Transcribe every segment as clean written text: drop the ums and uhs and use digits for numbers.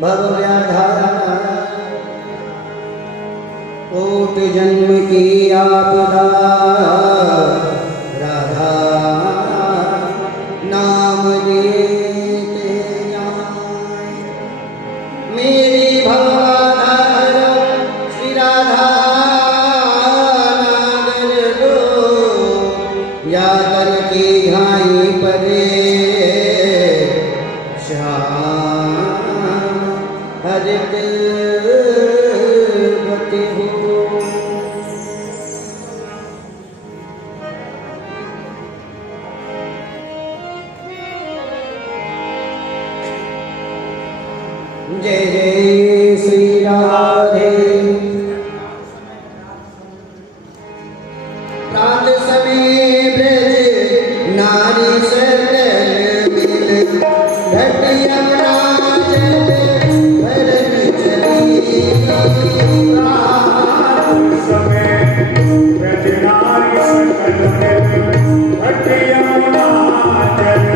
भवव्याधारा coat जन्म की आपदा राधा नाम लेते जाए। मेरी भवधार श्री राधा नागर दो यादर की घाई परे श्याम हरित गति हो। जय जय श्री राधे। प्रात समय ब्रज नारी सकल मिल घट यमुना जल भरन चली। प्रात समय ब्रज नारी सकल मिल घट यमुना जल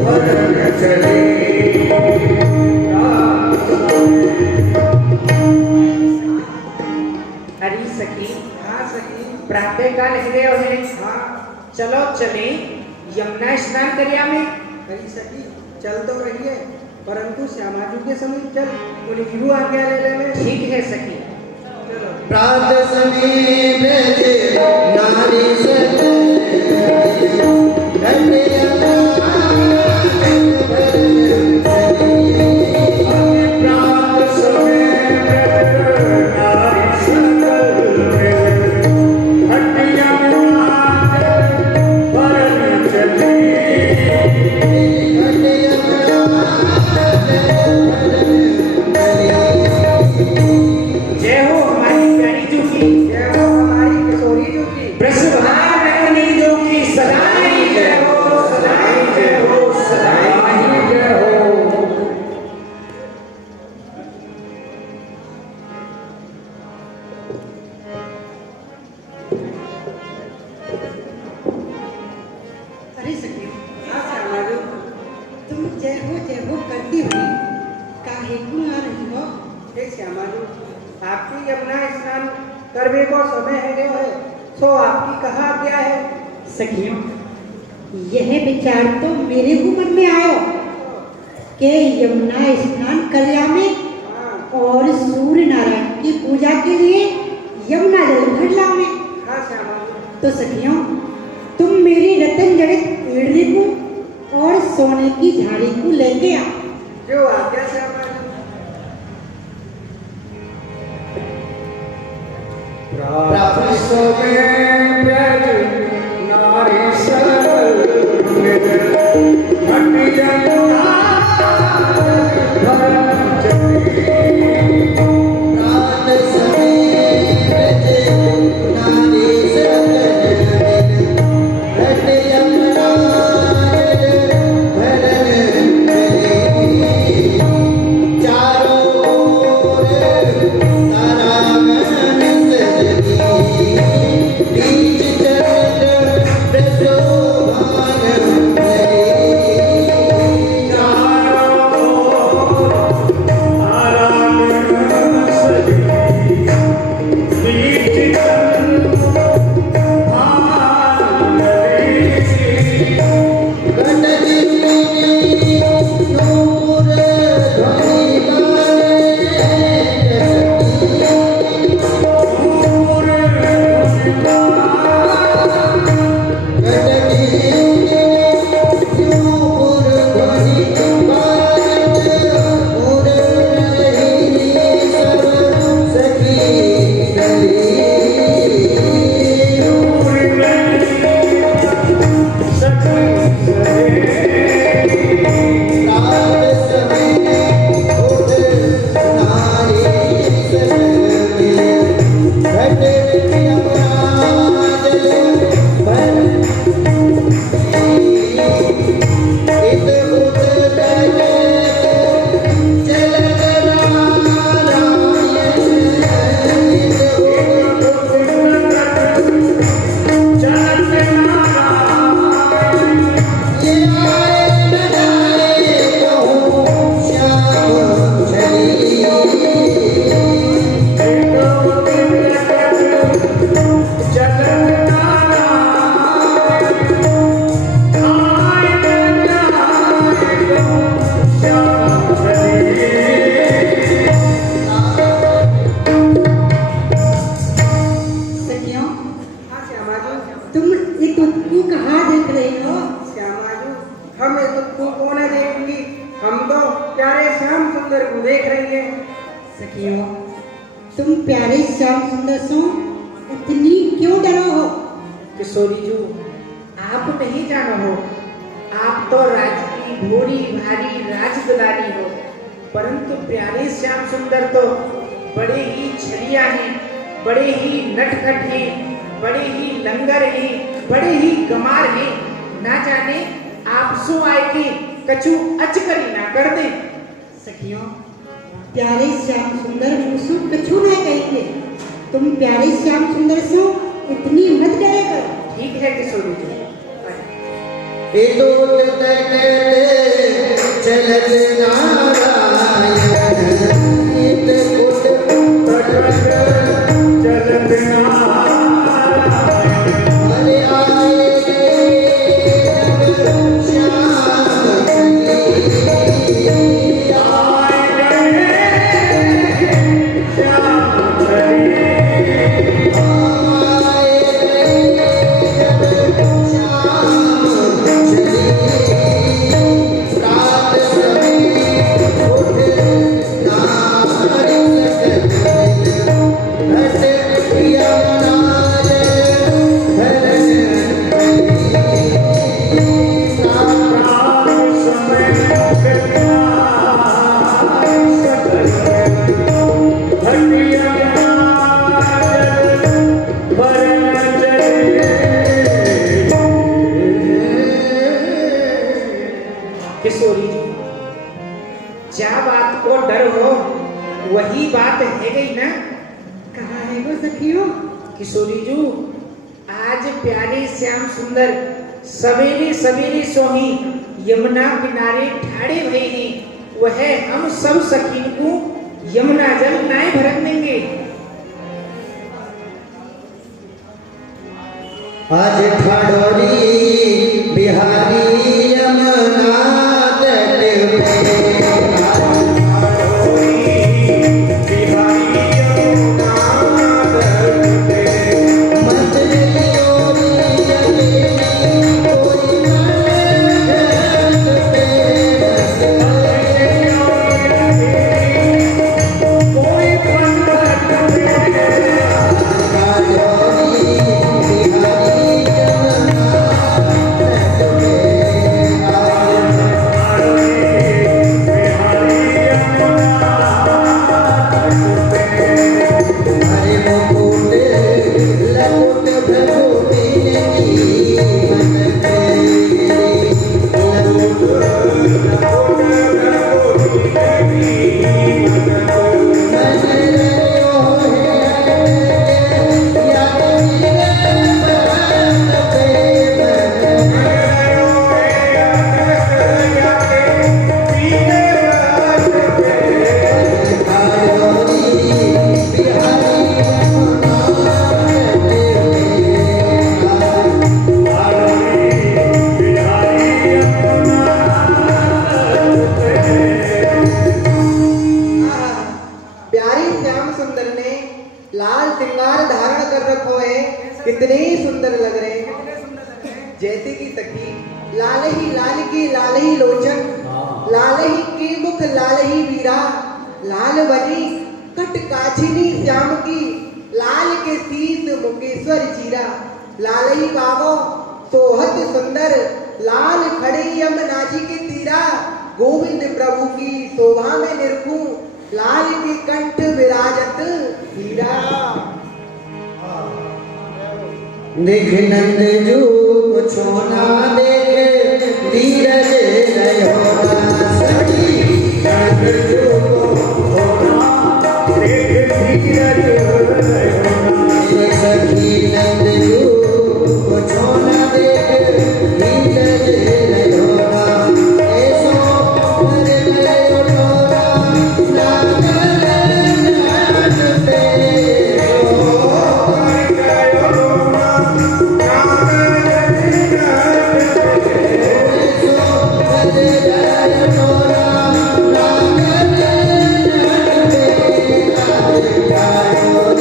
भरन चली। अरे सखी, हाँ सखी, प्रातः काल हृदय है। हाँ चलो चले यमुना स्नान करिया में। अरे सखी चल तो रही है, परंतु श्यामाजू के समीप चल, उन्हें गुरु आज्ञा ले लेने। ठीक है सखी। चलो। प्रात समय ब्रज नारी सकल घट यमुना जल भरन चली। प्रात समय ब्रज नारी सकल मिल घट यमुना जल भरन चली। घट यमुना जल भरन चली। जय हो हमारी प्यारी जू की, जय हो हमारी किशोरी जू की। ब्रजभार रमणी जू की सदाई जय हो, सदाई जय हो, सदाई जय हो। अरे सखी, हाँ श्यामाजू। तुम जय हो करती हुई काहे को आ रही हो? हे श्यामाजू, आपकी यमुना स्नान करने को समय है गयो है, सो आपकी कहा आज्ञा है। सखियों, यह विचार तो मेरे को मन में आयो कि यमुना स्नान कल्या में हाँ और सूर्य नारायण की पूजा के लिए यमुना जल भरला में। हाँ श्यामाजू। तो सखियों, तुम मेरी रतन जड़ित पेड़ने को और सोने की झाड़ी को लेके आओ। जो आज्ञा श्यामाजू। प्रात समय ब्रज नारी सकल मिल घट यमुना भरन चली। प्रात समय ब्रज नारी सकल मिल घट यमुना जल भरन चली। चारों ओर तारा मन सजगी। हो, तुम प्यारे श्याम सुंदर सो इतनी क्यों डरो हो? किशोरी जी, आप नहीं जानो हो, आप तो राज की भोरी भारी राज दुलारी हो, परंतु प्यारे श्याम सुंदर तो बड़े ही छलिया हैं, बड़े ही नटखट हैं, बड़े ही लंगर हैं, बड़े ही गमार हैं। ना जाने आप सो आए के कछु अचकरी ना कर दे। सखियों, प्यारे श्याम सुंदर मुसु कछु नहीं कहेंगे, तुम प्यारे श्याम सुंदर सो इतनी मत डरे करो। ठीक है किशोरी जी। चलत नारायण हरे आए किशोरी जी, क्या बात को डर हो, वही बात है गई ना। कहाँ है वो सखियों? किशोरी जी, आज प्यारे श्याम सुंदर सवेरे सवेरे सोही यमुना किनारे ठाड़े हुए हैं, वह हम सब सखी को यमुना जल नाय भरक देंगे। आज ठाडोरी बिहारी यमुना तट पे कितने सुंदर लग रहे हैं, जैसे कि सखी लाल ही लाल ही लोचन, लाल ही के मुख लाल ही वीरा, लाल बनी कट काछिनी श्याम की, लाल के शीत मुकेश्वर चीरा, लाल ही बाबो सोहत सुंदर, लाल खड़े यमुना जी के तीरा, गोविंद प्रभु की शोभा में निरखूं, लाल के कंठ विराजत हीरा। देख नंद जो कुछ ना देख धीरज रहो ना सखी, नंद जो देख धीरज रहो ना सखी, नंद जो कुछ ना देख धीरज रहो ना, ऐसो हृदय उठोरा नागल नाट पे Oh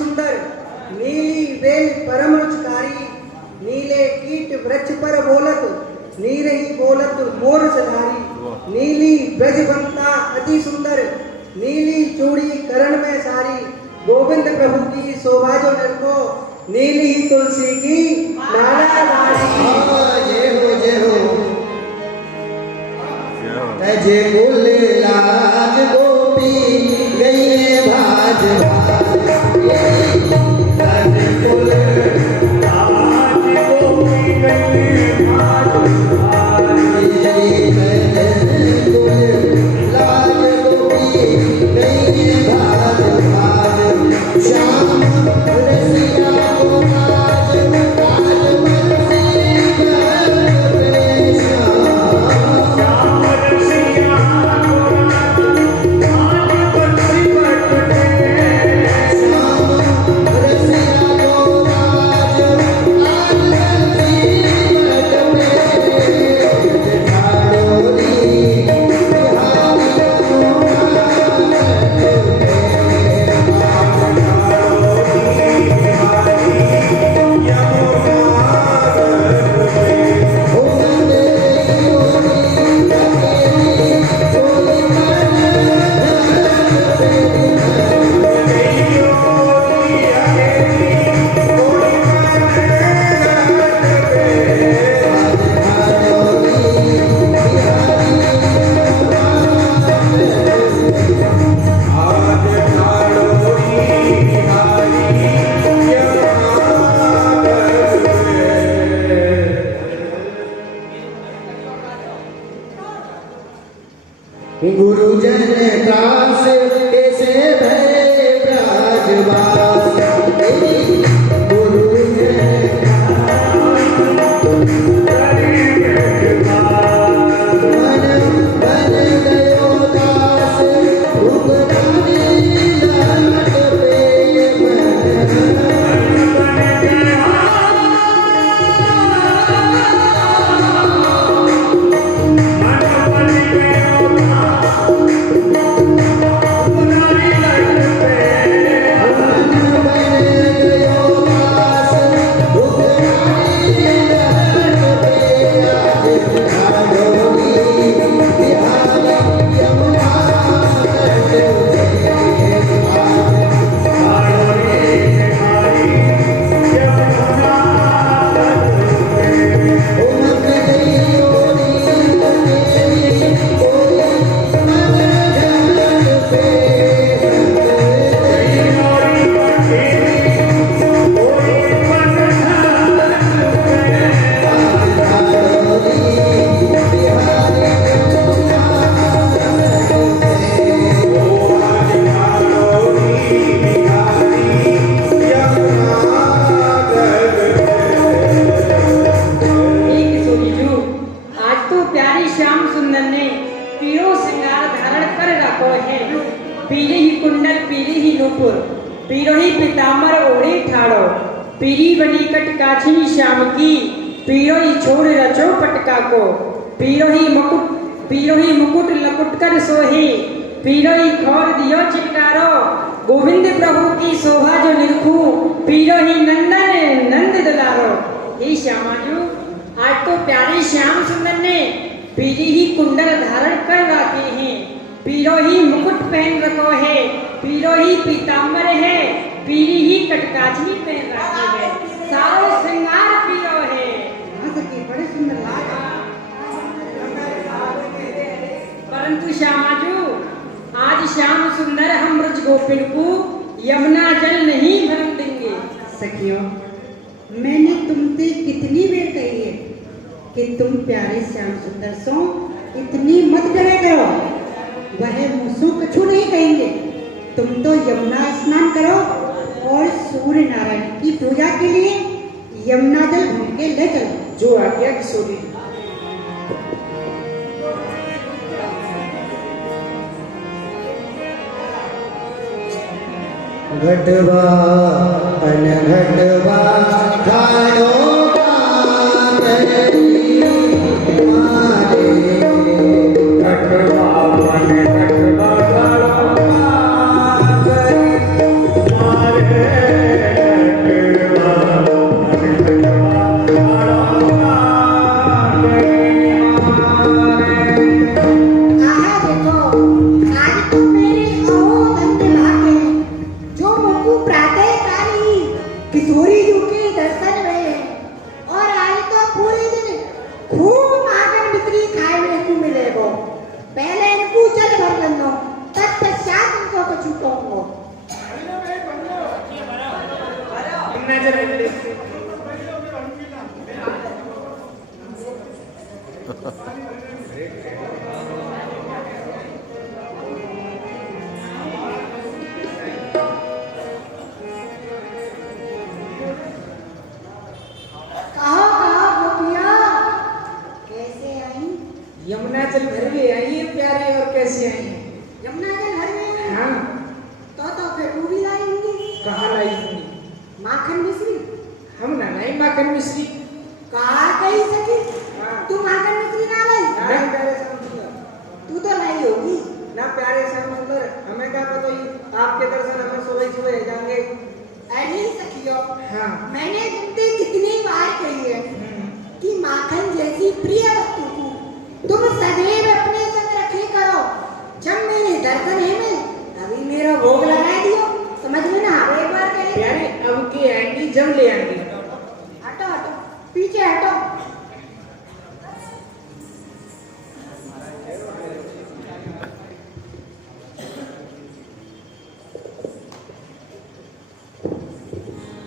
सुंदर नीली बेल परम रुचकारी नीले कीट वृक्ष पर बोलत नीरही बोलत मोर सधारी नीली ब्रजवंता अति सुंदर नीली चूड़ी करण में सारी गोविंद प्रभु की शोभा जो निरखो नीली तुलसी की माला धारी। जय हो तजे कुल लाज गोपी गई भाज तजे कुल आज गोपी गई भाज लाज गोपी गई भाज भाज श्याम रसिया को राज राज बंसी करे श्याम श्याम रसिया को राज आज बंसी बटते श्याम रसिया को राज आज बंसी बटते ठाडोरी गुरुजन त्रास कैसे भरे ब्राजवास गुरुजन मन बन गयो दास उगरानी लाट पे पीरोही पीताम्बर ओढ़े ठाड़ो पीरी बनी कटकाछी श्याम की पीरोही छोड़ रचो पटका को पीरोही मुकुट लकुट कर सोहे पीरोही खोर दियो चिटकारो गोविंद प्रभु की शोभा जो निरखू पीरोही नंदन नंद दुलारो। हे श्यामाजू आज तो प्यारे श्याम सुंदर ने पीली ही कुंडल धारण कर रखे हैं पीरो ही मुकुट पहन रखो है पीरो ही पीताम्बर है पीली ही कटकाछनी पहन रखी है सारो श्रृंगार पीरो है। बड़े सुंदर लगा। परंतु श्यामाजू आज श्याम सुंदर हम ब्रज गोपिन को यमुना जल नहीं भरन देंगे। सखियों, मैंने तुमसे कितनी बार कही है कि तुम प्यारे श्याम सुंदर सो इतनी मत डरा करो, वह मुझसे कछु नहीं कहेंगे। तुम तो यमुना स्नान करो और सूर्य नारायण की पूजा के लिए यमुना जल घूम के ले चलो। जो आज्ञा किशोरी। घटवा अनघटवा खानो कटवा कहो कहो गोपिया कैसे आई? यमुना जल भर में आई है प्यारे, और कैसे आई है? यमुना के घर में आई? हाँ, तो फिर तू भी लाई होंगी। कहाँ लाई होंगी? माखन मिश्री हम ना लाई माखन मिश्री। कहा कही सकी? हाँ। तू माखन मिश्री ना लाई? ना प्यारे श्याम सुंदर, तू तो लाई होगी। ना प्यारे श्याम सुंदर, हमें क्या पता ही आपके दर्शन हमें सुबह सुबह जाएंगे। अरे सखियो, हाँ। मैंने तुमसे कितनी बार कही है कि माखन जैसी प्रिय वस्तु को तुम सदैव अपने संग रखे करो। जब मेरे दर्शन है में अभी मेरा भोग लगा दियो, समझ में ना आवे एक बार कहे। प्यारे अब के आएंगी जब ले आएंगी। हटो हटो पीछे हटो।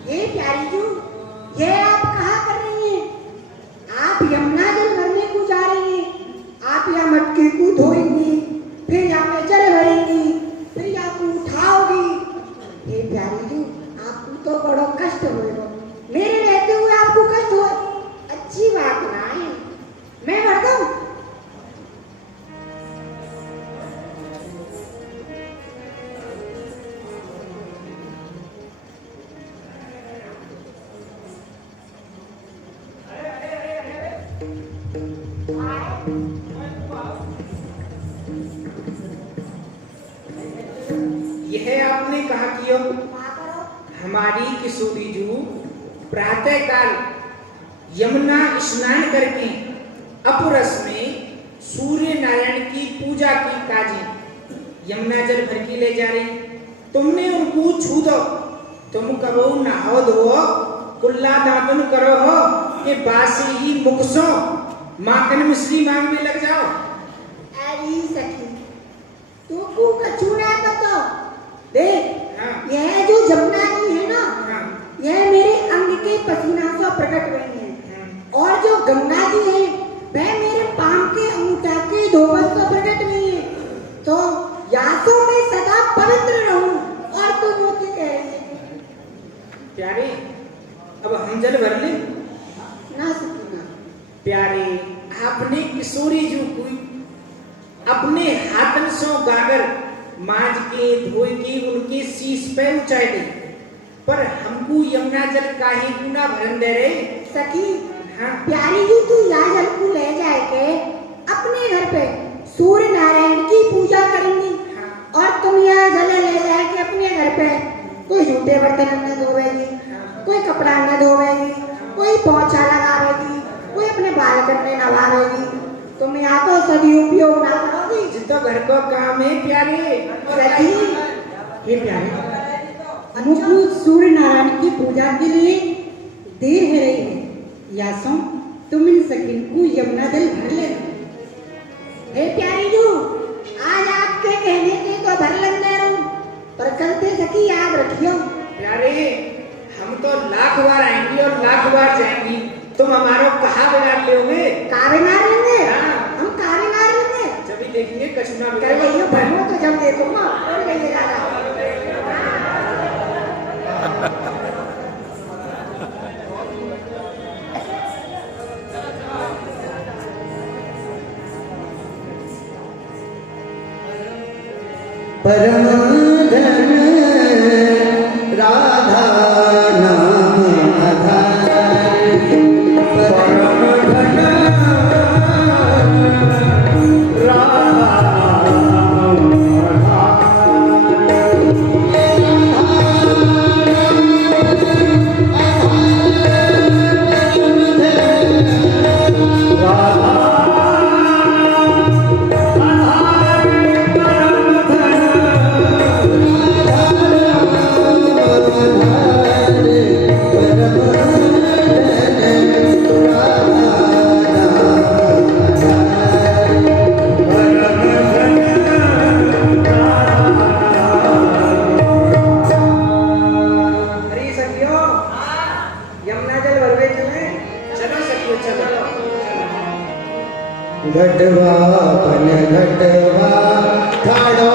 ये प्यारी जू, ये आप कहाँ कर रही हैं? आप यमुना जल भरने को जा रही हैं। आप यहाँ मटके को धोएंगी, फिर यहाँ में जल भरेंगी, फिर यहाँ को उठाओगी। ये प्यारी जू, आपको तो बड़ा कष्ट होगा। मेरे रहते हुए आपको कष्ट हो, अच्छी बात ना है। मैं भर दूं? यह आपने कहा कियो? हमारी किशोरी जू प्रातः काल यमुना स्नान करके अपरस में सूर्य नारायण की पूजा की काजी यमुना जल भर के ले जा रही। तुमने उनको छू दो, तुम कहो नहाओ धो कुल्ला दातुन करो हो कि बासी ही मुखसो माखन मिश्री मांगने लग जाओ। अरे सखी, तू को कछु ना बताओ। देख, हाँ। यह जो जमुना जी है ना, हाँ, यह मेरे अंग के पसीना से प्रकट हुई है। और जो गंगा जी है, वह मेरे पांव के अंगूठा के धोबन से प्रकट हुई है। तो या तो मैं सदा पवित्र रहूं, और तू मोती कह रही है। प्यारे अब हम जल भर ले। ना सकी ना। प्यारे आपने किशोरी जू कोई अपने हाथन सो गागर माज के धोए के उनके शीश पे ऊंचाई दे, पर हमको यमुना जल काहे गुना भरन दे रे? सखी, हाँ। प्यारी जी तू या जल को ले जाए के अपने घर पे सूर्य नारायण की पूजा करेंगी। हाँ। और तुम यह जल ले जाए के अपने घर पे कोई झूठे बर्तन न धोवेगी, कोई कपड़ा न धोवेगी, कोई पोछा लगावेगी, कोई अपने बालकन में नवावेगी। तुम यहाँ तो सभी उपयोग ना करोगी। जितो घर को काम है प्यारे। सखी, हे प्यारे, मुझको सूर्य नारायण की पूजा के लिए देर है रही है। या सो तुम इन सखी को यमुना जल भर लेना। हे प्यारी जू, आज आपके कहने से तो भर लेने रहूं, पर कल सखी याद रखियो। प्यारे हम तो लाख बार आएंगी और लाख बार जाएंगी, तुम हमारो कहाँ बिगाड़ लोगे? कावे मार लेंगे। हाँ। हम कावे मार लेंगे। जब भी देखेंगे कछुना कर लियो भरनो तो जब देखूंगा और कहिए दादा। परम धन राधा नाम आधार। परम धन राधा घटवा पन घटवा ठाड़ो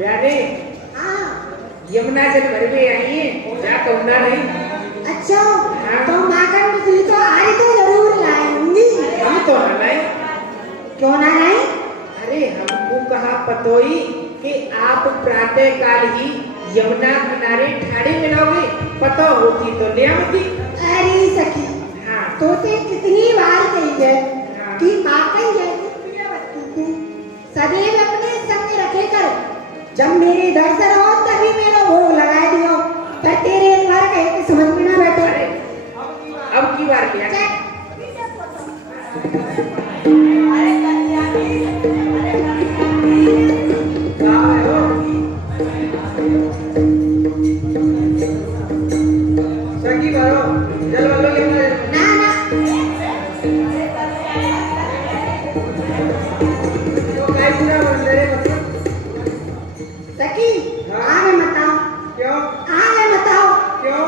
प्यारे हाँ यमुना जल भर में आइए जा कहूँगा नहीं। अच्छा तो माखन मछली तो आज तो जरूर लाएंगी। हम तो न लाए। क्यों ना लाए? अरे हमको कहा पतोई कि आप प्रातः काल ही यमुना किनारे ठाड़े मिलोगे, पता होती तो ले आती। अरे सखी हाँ तो ते कितनी बार कही है हाँ। कि माखन जैसी प्रिय वस्तु को सदैव अपने संग रखे करो। जब मेरे दर्शन हो तभी मेरा भोग लगा दियो। पर तेरे एक बार कहे कि समझ में ना बैठे। अरे अब की बार क्या चल। कहाँ है हो? सखी भरो जल वालो यमुना जल। ना ना तो काय पूरा मंदिर है मतलब? सखी हाँ। आगे बताओ क्यों आगे बताओ क्यों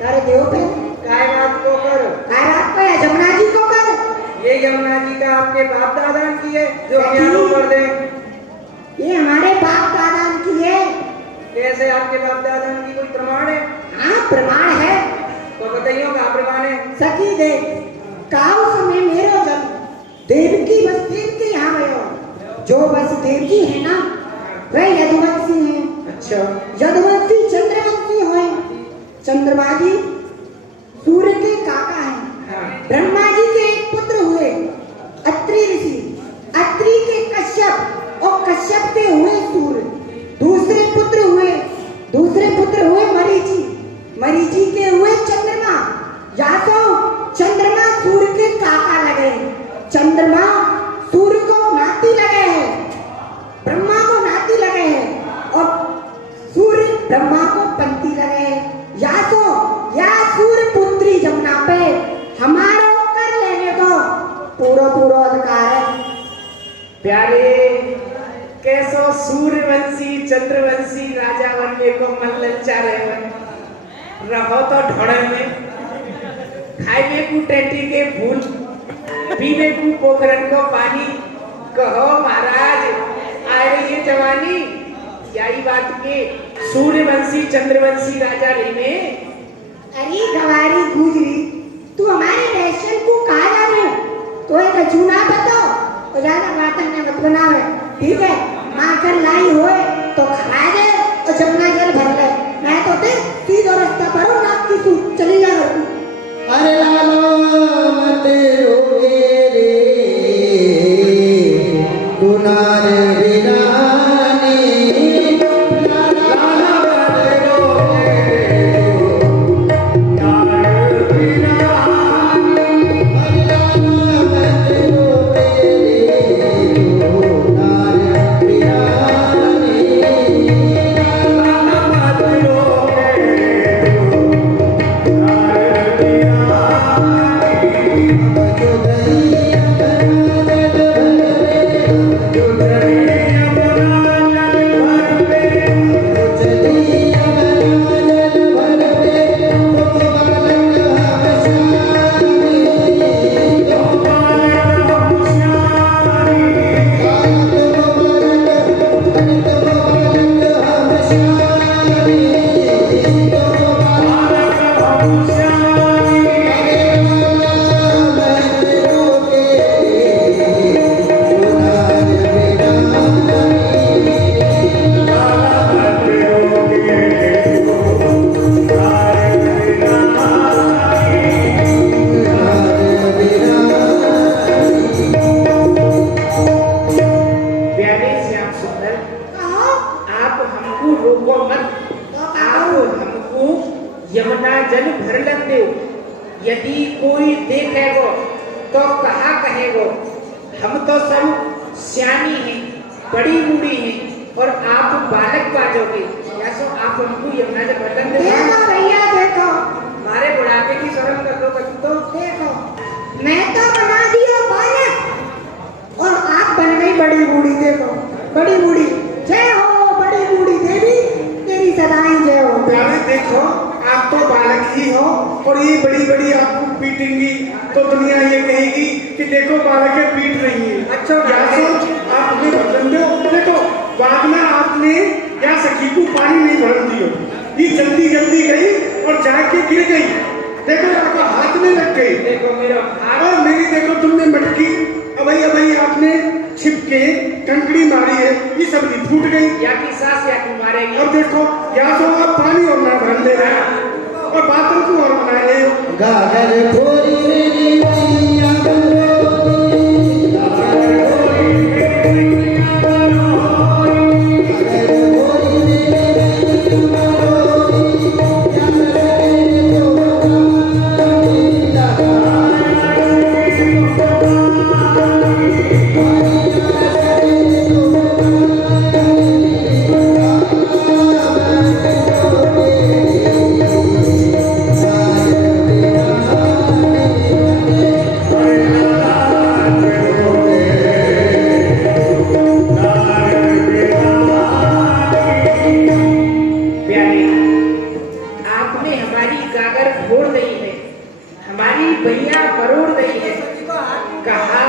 कर दो पे काय बात को कर? काय बात पे जमुना जी को कर। ये यमुना जी का आपके बाप दादा की है जो हम यहाँ लोग कर दे। ये हमारे बाप दादा की है। कैसे आपके बाप दादा की कोई प्रमाण है? हाँ प्रमाण है। तो बताइयो का प्रमाण है? सखी देख काउ समय मेरो जन्म देवकी वसुदेव के यहाँ गयो। जो वसुदेव जी है ना वह यदुवंशी है। अच्छा यदुवंशी चंद्रवंशी है। चंद्रमा जी सूर्य के काका हैं। हाँ ब्रह्मा जी के एक पुत्र हुए अत्रि ऋषि। अत्रि के कश्यप और कश्यप के हुए सूर्य। दूसरे पुत्र हुए मरीचि। मरीचि के हुए चंद्रमा। या तो चंद्रमा सूर्य के काका लगे। चंद्रमा सूर्य को नाती लगे हैं। ब्रह्मा को नाती लगे हैं और सूर्य ब्रह्मा को पंती लगे हैं। या सूर्य पुत्री जमुना पे हमारा कर लेने को पूरा अधिकार है। प्यारे कैसो सूर्यवंशी चंद्रवंशी राजा बनने को मन ललचा रहे रहो तो ढोड़े में खाए को टेटी के फूल पीने को पोखरन को पानी। कहो महाराज आए ये जवानी यही बात के सूर्यवंशी चंद्रवंशी राजा रहने। अरे गवारी गुजरी तू हमारे दर्शन को कहा जा रहे हो तो एक चूना बताओ और ज्यादा बात ने मत बनावे। ठीक है माखन लाई होए तो खा दे और जमुना जल भर ले। मैं तो ते सीधा रास्ता पर हूं नाक की तू चली जा घर को। अरे लालो मत रोगे रे, तू नारे बिना हम तो सब सियानी हैं, बड़ी बूढ़ी हैं और आप बालक बाजोगे। या सो आप हमको यमुना जल बदन दे देखो भैया देखो, हमारे बुढ़ापे की शर्म कर दो कभी तो। देखो मैं तो बना दिया बालक और आप बन गई बड़ी बूढ़ी। देखो बड़ी बूढ़ी, जय हो बड़ी बूढ़ी देवी, तेरी सदाएं जय हो। प्यारे देखो, आप तो बालक ही हो और ये बड़ी बड़ी आपको पीटेंगी तो दुनिया ये कहेगी कि देखो बालक है पीट रही है। अच्छा, या सोच आप हमें वचन दो। देखो बाद में आपने या सखी को पानी नहीं भरन दियो, ये जल्दी जल्दी गई और जाके गिर गई। देखो आपका हाथ में लग गई। देखो मेरा हाथ और मेरी देखो तुमने मटकी अभी आपने छिपके कंकड़ी मारी है, ये सब्जी फूट गई। या की सास या की मारेगी। और देखो या तो आप पानी और ना भर ले रहे हैं और बातों को और बना रहे हो। गागर थोड़ी मेरी मैया करोगी, गागर थोड़ी मेरी मैया करोगी, गागर थोड़ी मेरी मैया करोगी, जब से तो प्यारे, आपने हमारी गागर फोड़ दी है, हमारी भैया मरोड़ दी है। कहा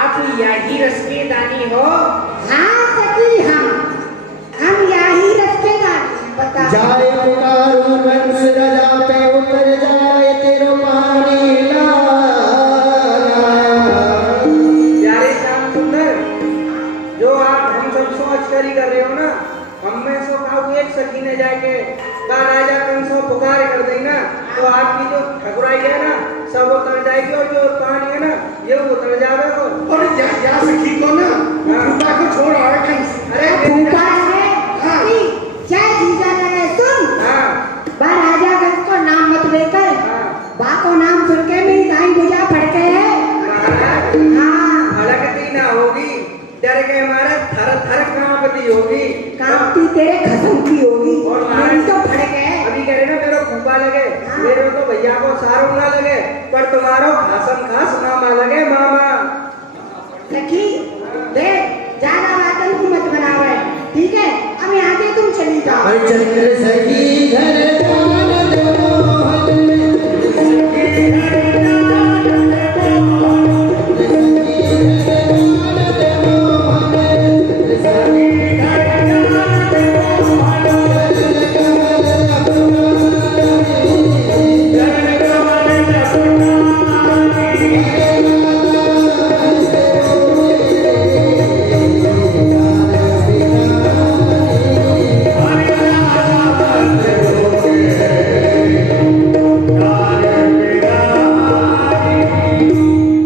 आप यही रस के दानी हो। हाँ सखी हाँ, हम यही रखेगा। बता जाए पुकारो वंश रजा पे उतर जाए तेरो पानी लाना। प्यारे श्याम सुंदर, जो आप हम सब सोच कर ही कर रहे हो ना, हम में सो काऊ एक सखी ने जाके का राजा कंसो पुकार कर देगी ना, तो आपकी जो ठकुराई है ना सब उतर जाएगी और जो पानी है ना ये उतर जाएगा। और या सखी को ना फूफा को छोड़ आए कंस। अरे फूफा है सखी, जय जीजा करे सुन। हाँ बा राजा गंज को नाम मत लेकर, हाँ बा को नाम सुन के मेरी दाई बुझा फड़के है। महाराज हाँ हड़कती ना होगी, डर के हमारा थर थर कांपती होगी। कांपती तेरे खसम की होगी और मेरी तो फड़के है। अभी कह रहे ना मेरा फूफा लगे, हाँ। मेरे तो भैया को सारू ना लगे, पर तुम्हारो खासम खास मामा लगे मामा। सखी देख, ज्यादा बातों को मत बनावे, ठीक है? अब यहाँ से तुम चली जाओ। और चंद्र सखी घर जान दो हाथ में, सखी घर जान दो हाथ में, सखी घर जान दो हाथ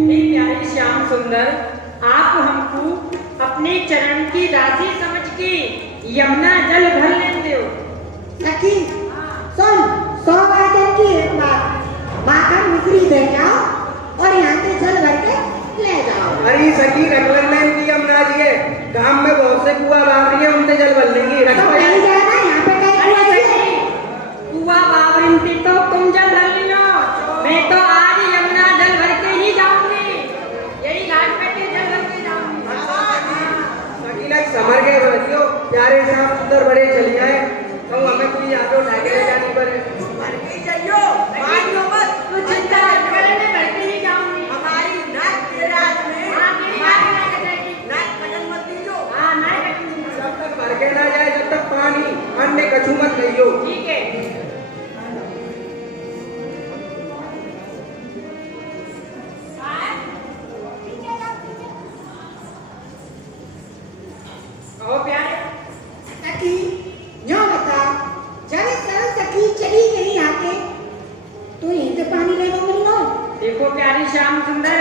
हे प्यारे श्याम सुंदर, आप हमको अपने चरण की राशि समझ के यमुना जल भर लेते हो। सखी सुन, 100 वादन की एक बात, माखन मिश्री दे जाओ और यहाँ से जल भर के ले जाओ। अरे सखी रखलन में की यमुना जी है, गांव में बहुत से कुआ बावरी है, उनसे जल भर लेंगी। तो नहीं जाना यहाँ पे कहीं अरे कुआं सखी, है। कुआ बावरिन पे तो तुम जल भर लियो, मैं तो आज यमुना जल भर के ही जाऊंगी, यही घाट पे के जल भर के जाऊंगी। सखी लाइक समर के बतियो, प्यारे श्याम सुंदर बड़े चली आए, तो हमें कोई आटो ढाके ले जानी पड़े। तू चिंता मत कर, मैं भर के ही जाऊंगी। हाँ, तेरी नाक लगा जाएगी। हाँ, नाक कटूंगी। जब तक भर के ना जाए, जब तक पानी अन्य कछु मत कहियो। ठीक है। कहो प्यारे। सखी न्यों बता, जब सरल सखी चली गई आके तो यहीं से पानी लेना मिल लो। देखो प्यारी श्याम सुंदर,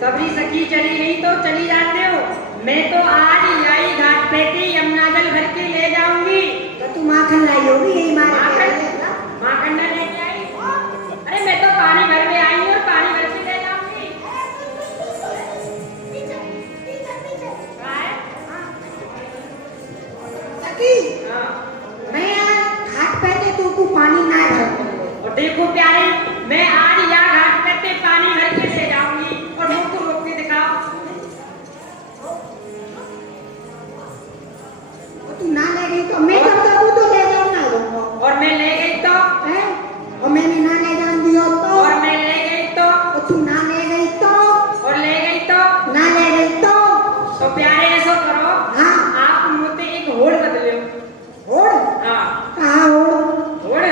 सबरी सखी चली गई तो चली जाते हो, मैं तो आज यही घाट पे के यमुना जल भर के ले जाऊंगी। तो तू माखन लाई होगी यही मार माखन न लेके आई? अरे मैं तो पानी भर में आई हूँ और पानी भर के ले जाऊंगी। देखो प्यारे, मैं आज यहाँ घाट पे ते पानी भर के ले जाऊंगी और मुंह को रोक के दिखाओ। तू ना ले गई तो मैं जब तक तो ले जाऊँ ना दूंगा। और मैं ले गई तो? हैं? और मैंने ना ले जान दिया तो? और मैं ले गई तो? और तू ना ले गई तो? और ले गई तो? ना ले गई तो? तो प्यारे ऐसा करो, हाँ। आप मुझे एक होड़ बदले। होड़? हाँ। कहाँ होड़? होड़?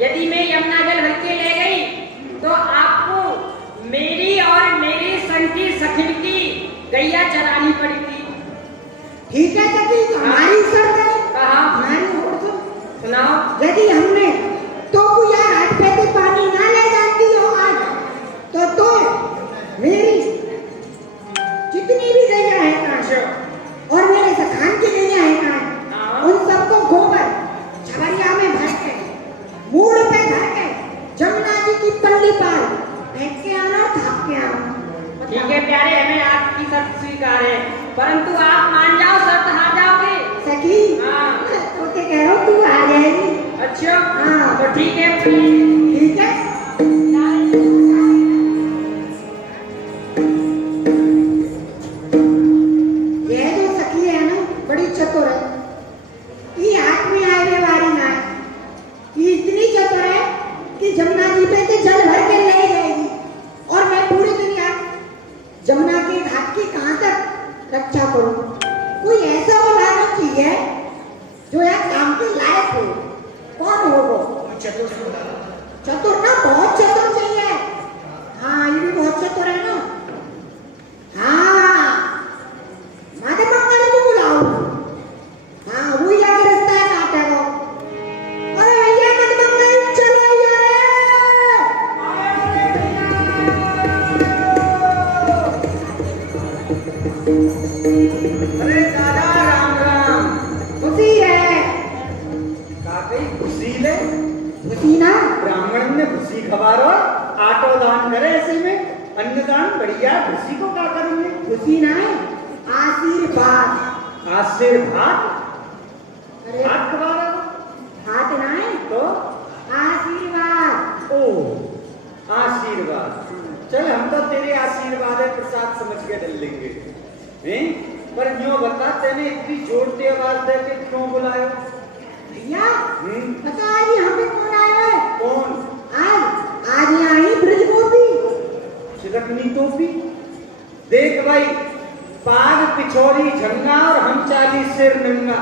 यदि मैं यमुना जल भर के ले गई तो आपको मेरी और मेरी संग की सखिन की गैया चरानी पड़ेगी। ठीक है सखी, हमारी शर्त है। कहा? हमारी होड़ सुन। सुनाओ। यदि हमने तो यार हाथ पे से पानी ना ले जाती हो आज, तो मेरी जितनी भी गैया है कान और मेरे सखान की गैया है कान, उन सबको गोबर छवरिया में भर के मूड़ पे धर के जमुना जी की पल्ली पार फेंक के आना और थाप के आना। ठीक है प्यारे, हमें आपकी शर्त स्वीकार है, परंतु आप मान जाओ, शर्त हार जाओगे। सखी, हाँ। तो क्या कह रहा हूँ, तू आ जाएगी। अच्छा। हाँ। तो ठीक है। ठीक है। यह जो सखी है ना, बड़ी चतुर है। ये हाथ में आए वारी ना है। ये इतनी चतुर है कि जमुना जी पे से जल भर के ले जाएगी और मैं पूरी दुनिया जमुना के घाट की कहाँ तक रक्षा करूं। कोई ऐसा होना चाहिए जो यार काम के लायक हो। कौन हो वो? चतुर ना, बहुत चतुर चाहिए। हाँ, ये भी बहुत चतुर है ना। हाँ, माधे मंगल को बुलाओ। हाँ, वो ही आगे रास्ता है काटेगा। अरे भैया माधे मंगल, चलो यार। अरे दादा राम राम। खुशी है। काकई खुशी ले, खुशी ना? ब्राह्मण ने खुशी खबारो, आटो दान करे ऐसे में, अन्नदान बढ़िया, खुशी को क्या करेंगे? खुशी ना है, आशीर्वाद। आशीर्वाद? अरे हाथ खबारो हाथ ना है, तो आशीर्वाद। ओ आशीर्वाद। चल हम तो तेरे आशीर्वाद है प्रसाद समझ के डल लेंगे, हैं? पर यूं बता, तेने इतनी जोरती आवाज दे के क्यों बुलाया? भैया, पता है यहाँ पे कौन आया है? कौन? आज यहाँ आई ब्रज गोपी। चिलकनी टोपी? देख भाई, पाग पिछोरी झंगा और हम 40 सिर नंगा।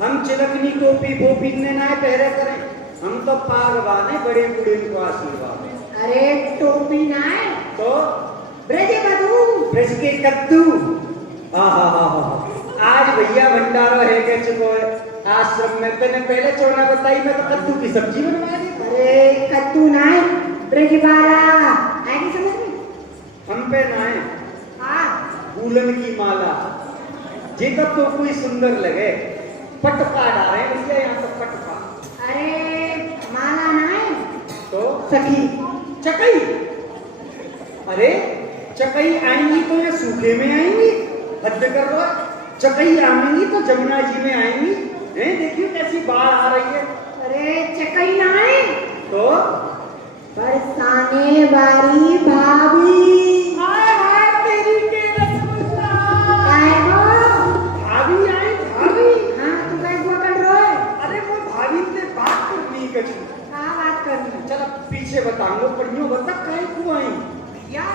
हम चिलकनी टोपी गोपी ने ना पहरे करें, हम तो पाग बाने बड़े बूढ़े को आशीर्वाद। अरे टोपी ना है तो ब्रज बधू। ब्रज के कद्दू। आज भैया भंडारो है के चुको आश्रम में, तेने पहले चोना बताई, मैं तो कद्दू की सब्जी बनवा दी। अरे कद्दू ना है, ब्रज बाला। आएगी समझ में? हम पे ना है हाँ। फूलन की माला, जेकर तो कोई सुंदर लगे, पटका डाले भैया यहाँ से पटका। अरे माला ना है तो सखी। चकई? अरे चकई आएंगी तो ये सूखे में आएंगी, हद कर रहा। चकई आएंगी तो जमुना जी में आएंगी, हैं? देखिए कैसी बाढ़ आ रही है। अरे चकई ना है तो बरसाने वाली भाभी। हाय हाय तेरी के रसगुल्ला। काय हो? भाभी आई, भाभी। हाँ, तू काय हुआ कर रहा है? अरे वो भाभी से बात करनी कछु। हाँ, बात करनी। चल अब पीछे बताऊंगा, पर यूं बता काहे क्यों आई? भैया,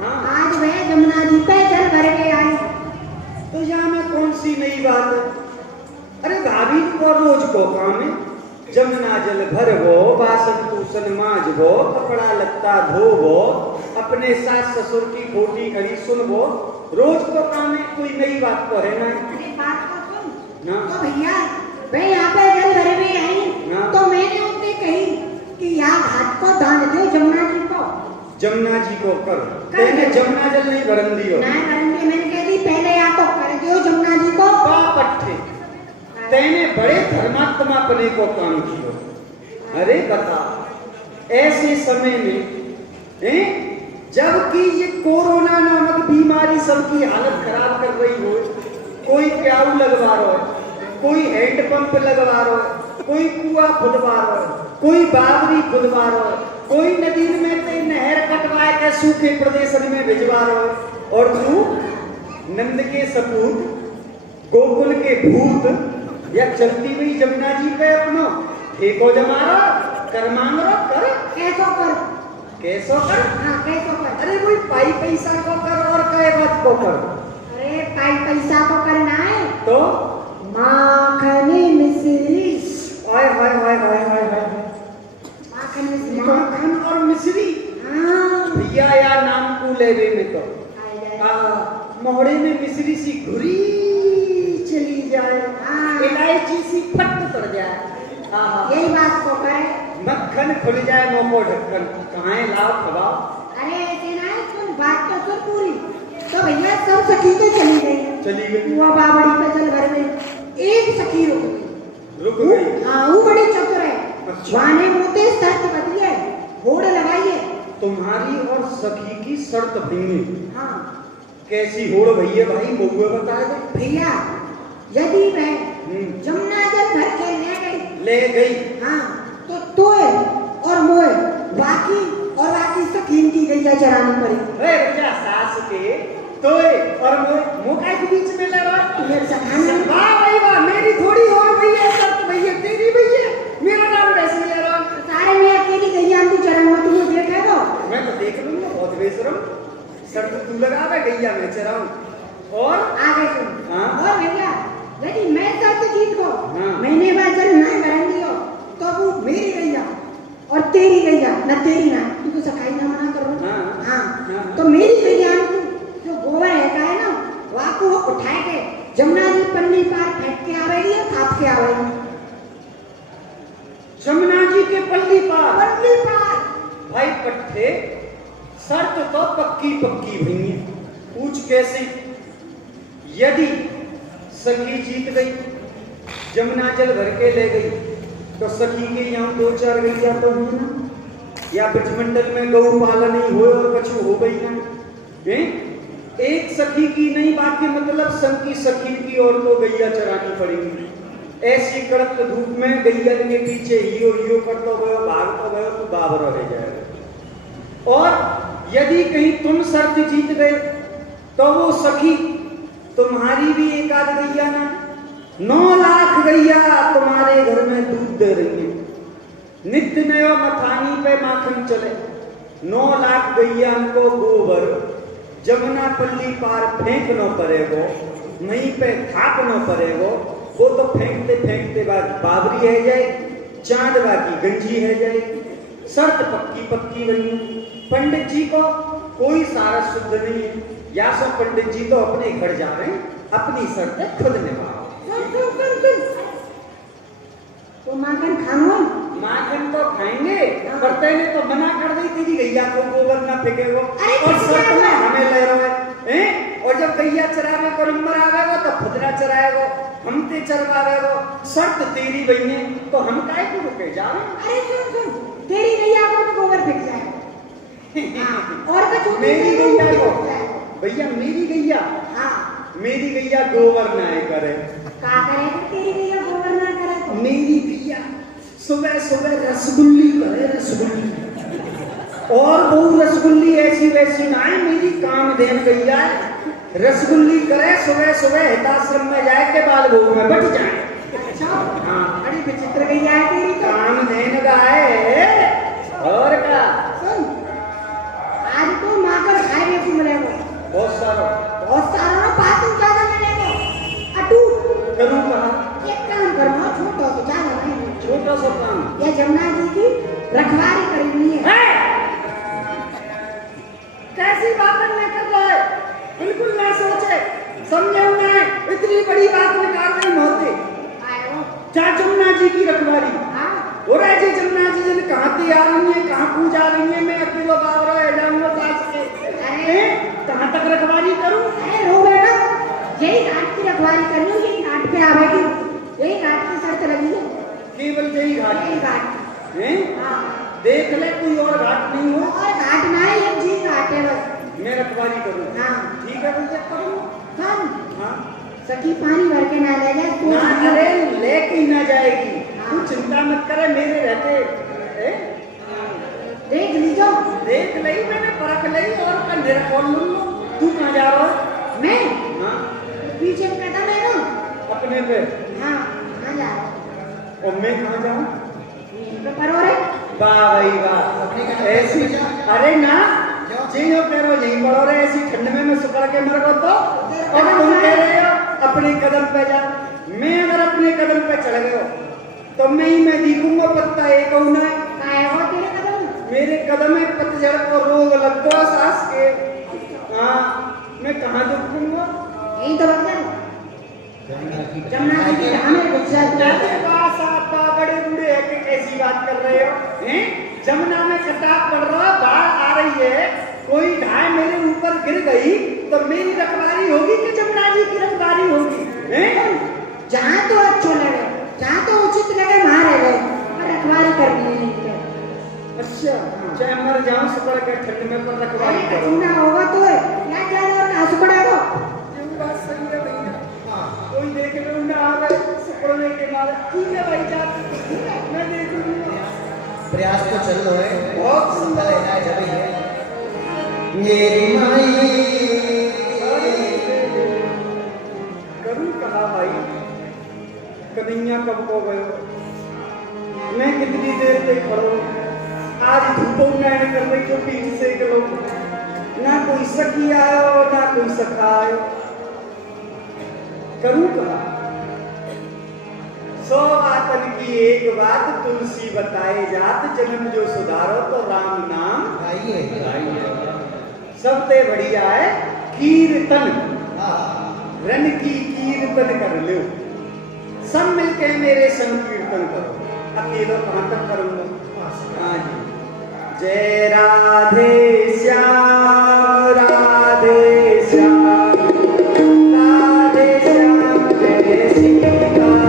हाँ। आज वह जमुना जी पे जल भर के आई। तो यहाँ में कौन सी नई बात है? अरे भाभी को रोज को काम है, जमुना जल भरवो, बासन कुसन मांजवो, कपड़ा लत्ता धोवो, अपने सास ससुर की खोटी घड़ी सुनवो, रोज को काम है, कोई नई बात तो है ना। अरे बात को सुन। ना। तो भैया, वे यहाँ पे जल भरे में आई, हाँ। तो मैंने उनसे कही कि यहाँ घाट को दान दो जमुना जी को। जमुना जी को कर, तेने जमुना जल नहीं भरन दियो। ना करेंगे, मैंने कह दी पहले यहाँ को कर दो जमुना जी को। पट्टे तेने बड़े धर्मात्मा पने को काम किया। अरे बता, ऐसे समय में, हैं? जबकि ये कोरोना नामक बीमारी सबकी हालत खराब कर रही हो, कोई प्याऊ लगवा रहा है, कोई हैंडपंप लगवा रहा है, कोई कुआं खुदवा रहा है, कोई बावरी खुदवारो, कोई नदी में ते नहर कटवाए के सूखे प्रदेश में भिजवारो, और तू नंद के सपूत गोकुल के भूत या चलती हुई जमुना जी पे अपनो ठेको जमारो, कर मांग रो, कर कैसो कर, कैसो कर। हाँ कैसो कर। अरे कोई पाई पैसा को कर और कहे बात को कर। अरे पाई पैसा को करना है तो माखन मिश्री, हाय हाय हाय हाय हाय हाय, माखन मिश्री तो माखन और मिश्री। हाँ भैया या नाम को लेवे में तो आ जाए। मोहड़े में मिश्री सी घुरी चली जाए, हाँ। इलायची सी फट पड़ जाए, यही बात को करे। मक्खन खुल जाए मोको ढक्कन, कहाँ लाओ खवाओ। अरे ऐसे ना है, तुम बात तो सुन पूरी। तो भैया सब सखी तो चली गई, वो बाबड़ी पे चल घर में एक सखी रुक गई। हाँ वो बड़ी चतुर है। अच्छा। वाने मोते शर्त बदलिए, होड़ लगाइए। तुम्हारी और सखी की शर्त भंगी। हाँ कैसी होड़ भैया भाई महुए बता दे। भैया यदि वह जमुना जल भर के ले गई, हाँ तो तोय और मोय बाकी सखीन की गैया चरानी पड़ी। भैया सास के तोय और मोका के बीच में लड़ा मेरे सखाने वाह भाई वाह, मेरी थोड़ी हो भैया शर्त भैया, तेरी भैया मेरा नाम वैसे ले रहा। सारे में अकेली गैया हमको चराऊंगा, तुम्हें देखे तो मैं तो देख लूंगा, बहुत बेशरम। शर्त तू लगा दे, गैया मैं चराऊं। और आगे सुन। हाँ? और भैया यदि मैं शर्त जीत को हाँ। मैंने बार जल ना करेंगी हो तो वो मेरी गैया और तेरी गैया ना तेरी ना, तू तो सखाई ना मना करो। हाँ। हाँ हाँ। तो मेरी गैया जो गोबर है ना वहाँ को उठाए के जमुना जी पन्नी पार फेंक के आवेगी या खाप के आवेगी। जमुना जी के पल्ली पार भाई पट्टे, शर्त तो पक्की पक्की भई है। पूछ कैसे? यदि सखी जीत गई, जमुना जल भर के ले गई, तो सखी के यहाँ 2-4 गैया तो हुई ना, या ब्रजमंडल में गौ पालन ही हो और कछु हो गई ना। एक सखी की नहीं, बाकी मतलब संग की सखी की और तो गैया चरानी पड़ेगी। ऐसी कड़क धूप में गैया के पीछे हियो करते गयो, भागते गयो तो बाबरा रह जाएगा। और यदि कहीं तुम शर्त जीत गए तो वो सखी तुम्हारी भी एक आध गैया ना, 9 लाख गैया तुम्हारे घर में दूध दे रही है। नित्य नयो मथानी पे माखन चले, 9 लाख गैया को गोबर जमुना पल्ली पार फेंकना पड़ेगो, वहीं पे थापना पड़ेगो। वो तो फेंकते फेंकते बाद बाबरी रह जाएगी, चांद बाकी गंजी रह जाएगी। शर्त पक्की पक्की बनी। पंडित जी को कोई सारा शुद्ध नहीं है, या सो पंडित जी तो अपने घर जा रहे हैं, अपनी शर्तें खुद निभाओ। तो माखन खाऊंगा, माखन तो खाएंगे, पर तेने तो मना कर दी तेरी गैया को गोबर ना फेंकेगो, अरे और किसी शर्त में बात में? हमें ले रहे हैं। और जब गैया चरावे को नंबर आवेगो तो खुद ना चराएगो, हम ते चरवावेगो। शर्त तेरी बहने तो हम काहे को रुके जा रहे हैं? अरे सुन, तेरी गैया को तो गोबर फेंक जाए। हाँ, और का छोटी मेरी सी गैया गोबर को, फेंक जाए। भैया मेरी गैया, हाँ, मेरी गैया गोबर ना करे। का करे तो तेरी गैया गोबर ना करे तो? मेरी गैया सुबह सुबह रसगुल्ली करे, रसगुल्ली। और वो रसगुल्ली ऐसी वैसी ना है, मेरी कामधेन गैया है। रसगुल्ली करे, सुबह सुबह हिताश्रम में जाए के बाल भोग में बैठ जाए। अच्छा, हाँ, बड़ी विचित्र गैया है तेरी तो। कामधेन गाय और का सुन, आज तो माकर खाए नहीं तुम लोगों को। बहुत सारा ना बात तुम ज्यादा मिलेगा। अटूट करूँ कहा, एक काम करो, छोटो तो ज्यादा नहीं, छोटा सा काम। ये जमुना जी की रखवाली करनी है। कैसी बातें न कर रहा है, बिल्कुल ना सोचे समझे हुए, इतनी बड़ी बात निकाल नहीं होती। क्या जमुना जी की रखवाली हो रहा है जी? जमुना जी जन कहाँ ते आ रही है, कहाँ पूजा आ रही है, मैं अकेला बाबरा रह जाऊंगा सास के। अरे कहाँ तक रखवाली करूं? अरे रो बेटा, यही घाट की रखवाली कर लो, यही घाट पे आवेगी, यही घाट की शर्त लगी है। केवल यही घाट यही घाट है? हाँ, देख ले कोई और घाट नहीं हो, और घाट ना है, ये जी घाट है बस। मैं रखवाली करूं। हाँ। ठीक है भैया करूं। सुन, हाँ सखी पानी भर के ना ले जाए, ना, अरे लेके ही ना जाएगी। हाँ। तू चिंता मत करे, मेरे रहते देख लीजो। देख लई मैंने, परख लई और कंधे खोल लूँ। तू कहाँ जा रहा है? मैं हाँ पीछे में कदम है ना। अपने पे। हाँ कहाँ जा रहा है? और मैं कहाँ जाऊँ? यहीं पे परो रे। वाह भाई वाह, ऐसी अरे ना चीजों करो यहीं पड़ो रे, ऐसी ठंड में मैं सुकड़ के मर गो तो। और तुम कह रहे हो अपने कदम पे जा। मैं अगर अपने कदम पे चढ़ गए तो मैं दिखूंगा पत्ता एक ना। काय हो तेरे कदम? मेरे कदम में पतझड़ को रोग लग गया सांस के। हाँ मैं कहाँ दुखूंगा? यहीं तो बता। जमुना जी की कहानी गुजरात तेरे पास आपा बड़े बूढ़े है कि कैसी बात कर रहे हो? हैं? जमुना में कटाव पड़ रहा, बाढ़ आ रही है, कोई ढाई मेरे ऊपर गिर गई तो मेरी रखवारी होगी कि जमुना जी की रखवारी होगी? हैं? जहाँ तो अच्छो लगे, जहाँ तो उचित लगे वहाँ रह गए, पर रखवारी करनी है इनके। अच्छा चाहे मर जाऊं सुकड़ के ठंड में पर रखवारी अरे करो। कचूना होगा तो है, या क्या और कहाँ सुकड़ेगा? ये बात सही है भैया। कोई देखे में ना आवे सुकड़ने के मारे। ठीक है भाई जान, मैं देख लूंगा। प्रयास तो चल रहा है, बहुत सुंदर लेना है जब ही है। मेरी माई करूं कहा भाई, कन्हैया कब को गयो? मैं कितनी देर तक खड़ो? आज धूपों में कर रही जो पीठ से गलो, ना कोई सखी आयो ना कोई सखा आयो। करूं कहा? 100 बातन की एक बात तुलसी बताए जात, जन्म जो सुधारो तो राम नाम सबसे बढ़िया है कीर्तन। रन की कीर्तन कर लो, सब मिलके मेरे संग कीर्तन करो। अकेला कहां तक करूंगा? हाँ जी। जय राधे श्याम राधे श्याम राधे श्याम जय सीताराम।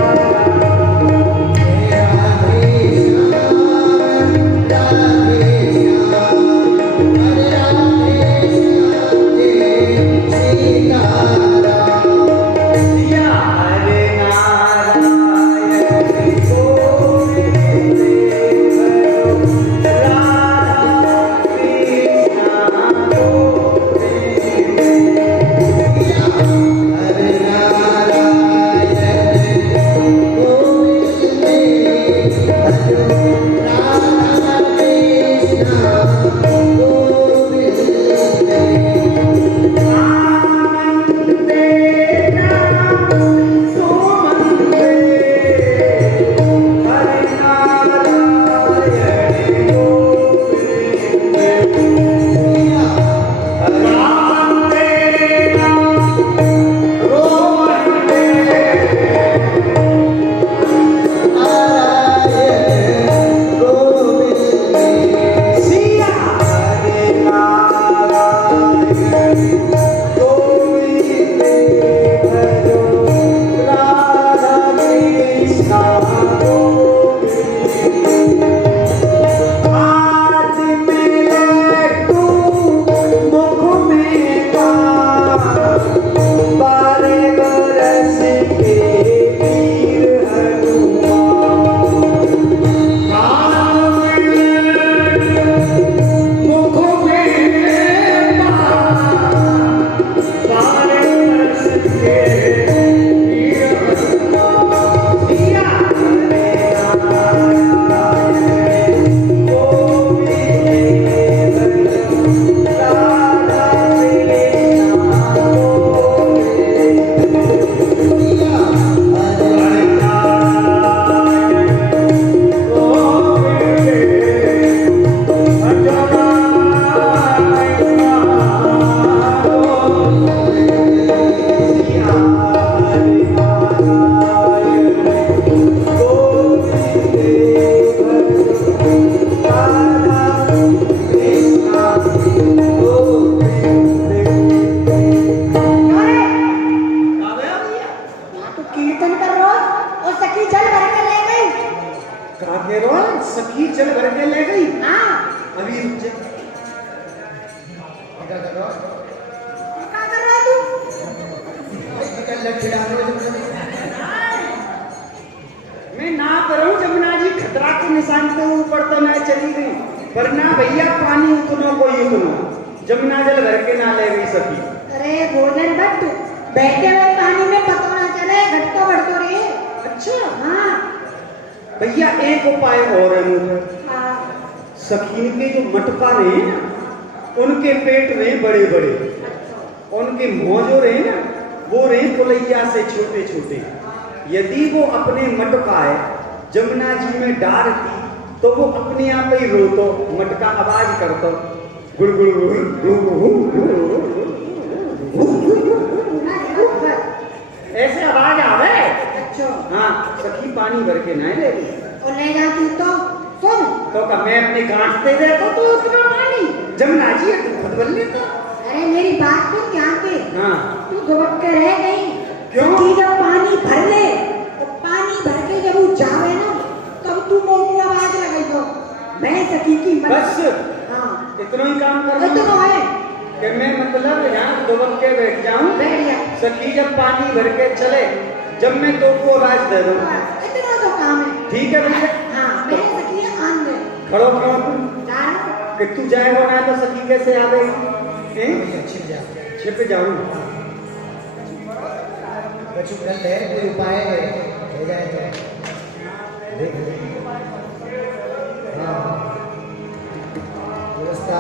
सखी जल भर के ले गई। हाँ अभी रुक जा। क्या कर रहा है? क्या कर रहा है तू? मैं ना करूं जमुना जी खतरा के निशान के ऊपर तो मैं चली गई। वरना भैया पानी उतनो कोई उतनो जमुना जल भर के ना ले गई सकी। अरे भोजन भट्ट, बैठे हुए पानी में पता ना चले घटको बढ़तो रहे। अच्छा हाँ भैया एक उपाय और है मुझे। हाँ सखी के जो मटका रहे ना उनके पेट रहे बड़े बड़े, उनके मुंह जो रहे ना वो रहे पुलैया से छोटे छोटे। यदि वो अपने मटकाए जमुना जी में डालती तो वो अपने आप ही रोतो, मटका आवाज करतो गुड़ गुड़ गुड़ ऐसे आवाज आवे। अच्छा हाँ सखी पानी भर के ना ले गई। और ले जाती तो सुन। तो का मैं अपने गांठ दे देता तो उतना पानी जमुना जी बदल लेता। अरे मेरी बात सुन ध्यान से। हाँ तू दुबक के रह गई। क्यों? सखी जब पानी भर ले तो पानी भर के जब वो जावे ना तब तू मोह को आवाज लगाई दो। मैं सखी की बस हाँ इतना ही काम कर इतना है। कि मैं मतलब यहाँ दुबक के बैठ जाऊँ, बैठ गया। सखी जब पानी भर के चले जब मैं तो को आवाज दे दूँ। इतना तो काम है। ठीक है भैया। हाँ मैं सखी आन दे। खड़ो क्यों तुम जान कि तू जाएगा ना तो सखी कैसे आवेगी? छिप जाऊँ। बच्चों गलत है, कोई उपाय हो जाए तो देख ले। हाँ व्यवस्था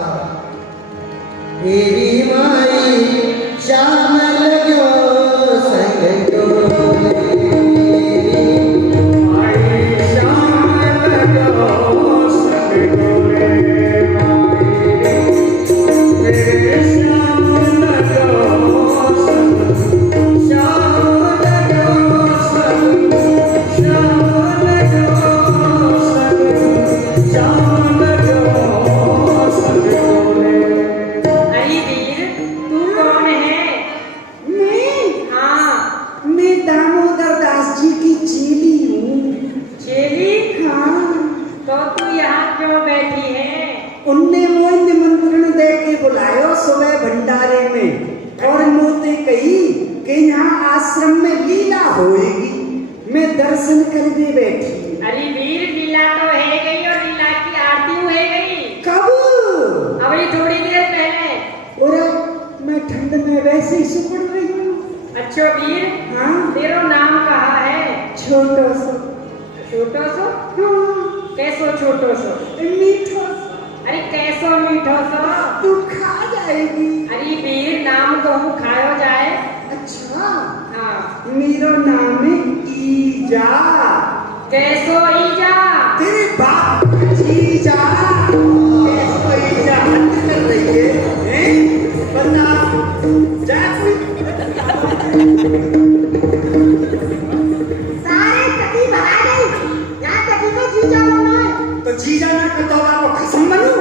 तेरी माई श्याम लगो संग अरे वीर तू कौन है? मैं हाँ मैं दामोदर दास जी की चेली हूँ। चेली, हाँ तो तू यहाँ क्यों बैठी है? उनने मोह निमंत्रण दे के बुलायो सुबह भंडारे में और मोते कही कि यहाँ आश्रम में लीला होएगी। मैं दर्शन करने बैठी। अरे वीर लीला तो है गई और लीला की आरती हुए गई कब? अभी थोड़ी देर पहले। और मैं ठंड में वैसे ही सुकड़ रही हूँ। अच्छा वीर हाँ तेरा नाम कहा है? छोटो सो। छोटो सो? हाँ कैसो छोटो सो? मीठो सो। अरे कैसो मीठो सो? तू खा जाएगी। अरे वीर नाम कहूँ खायो जाए। अच्छा हाँ मेरा नाम है ईजा। कैसो ईजा? तेरे बाप का जीजा। कैसो ईजा हद कर रही है, हैं? बता जा कोई। सारे सखी भगा गई। यहाँ सखी को जीजा बनना है। तो जीजा ना कर तो बाप को खसम बनू।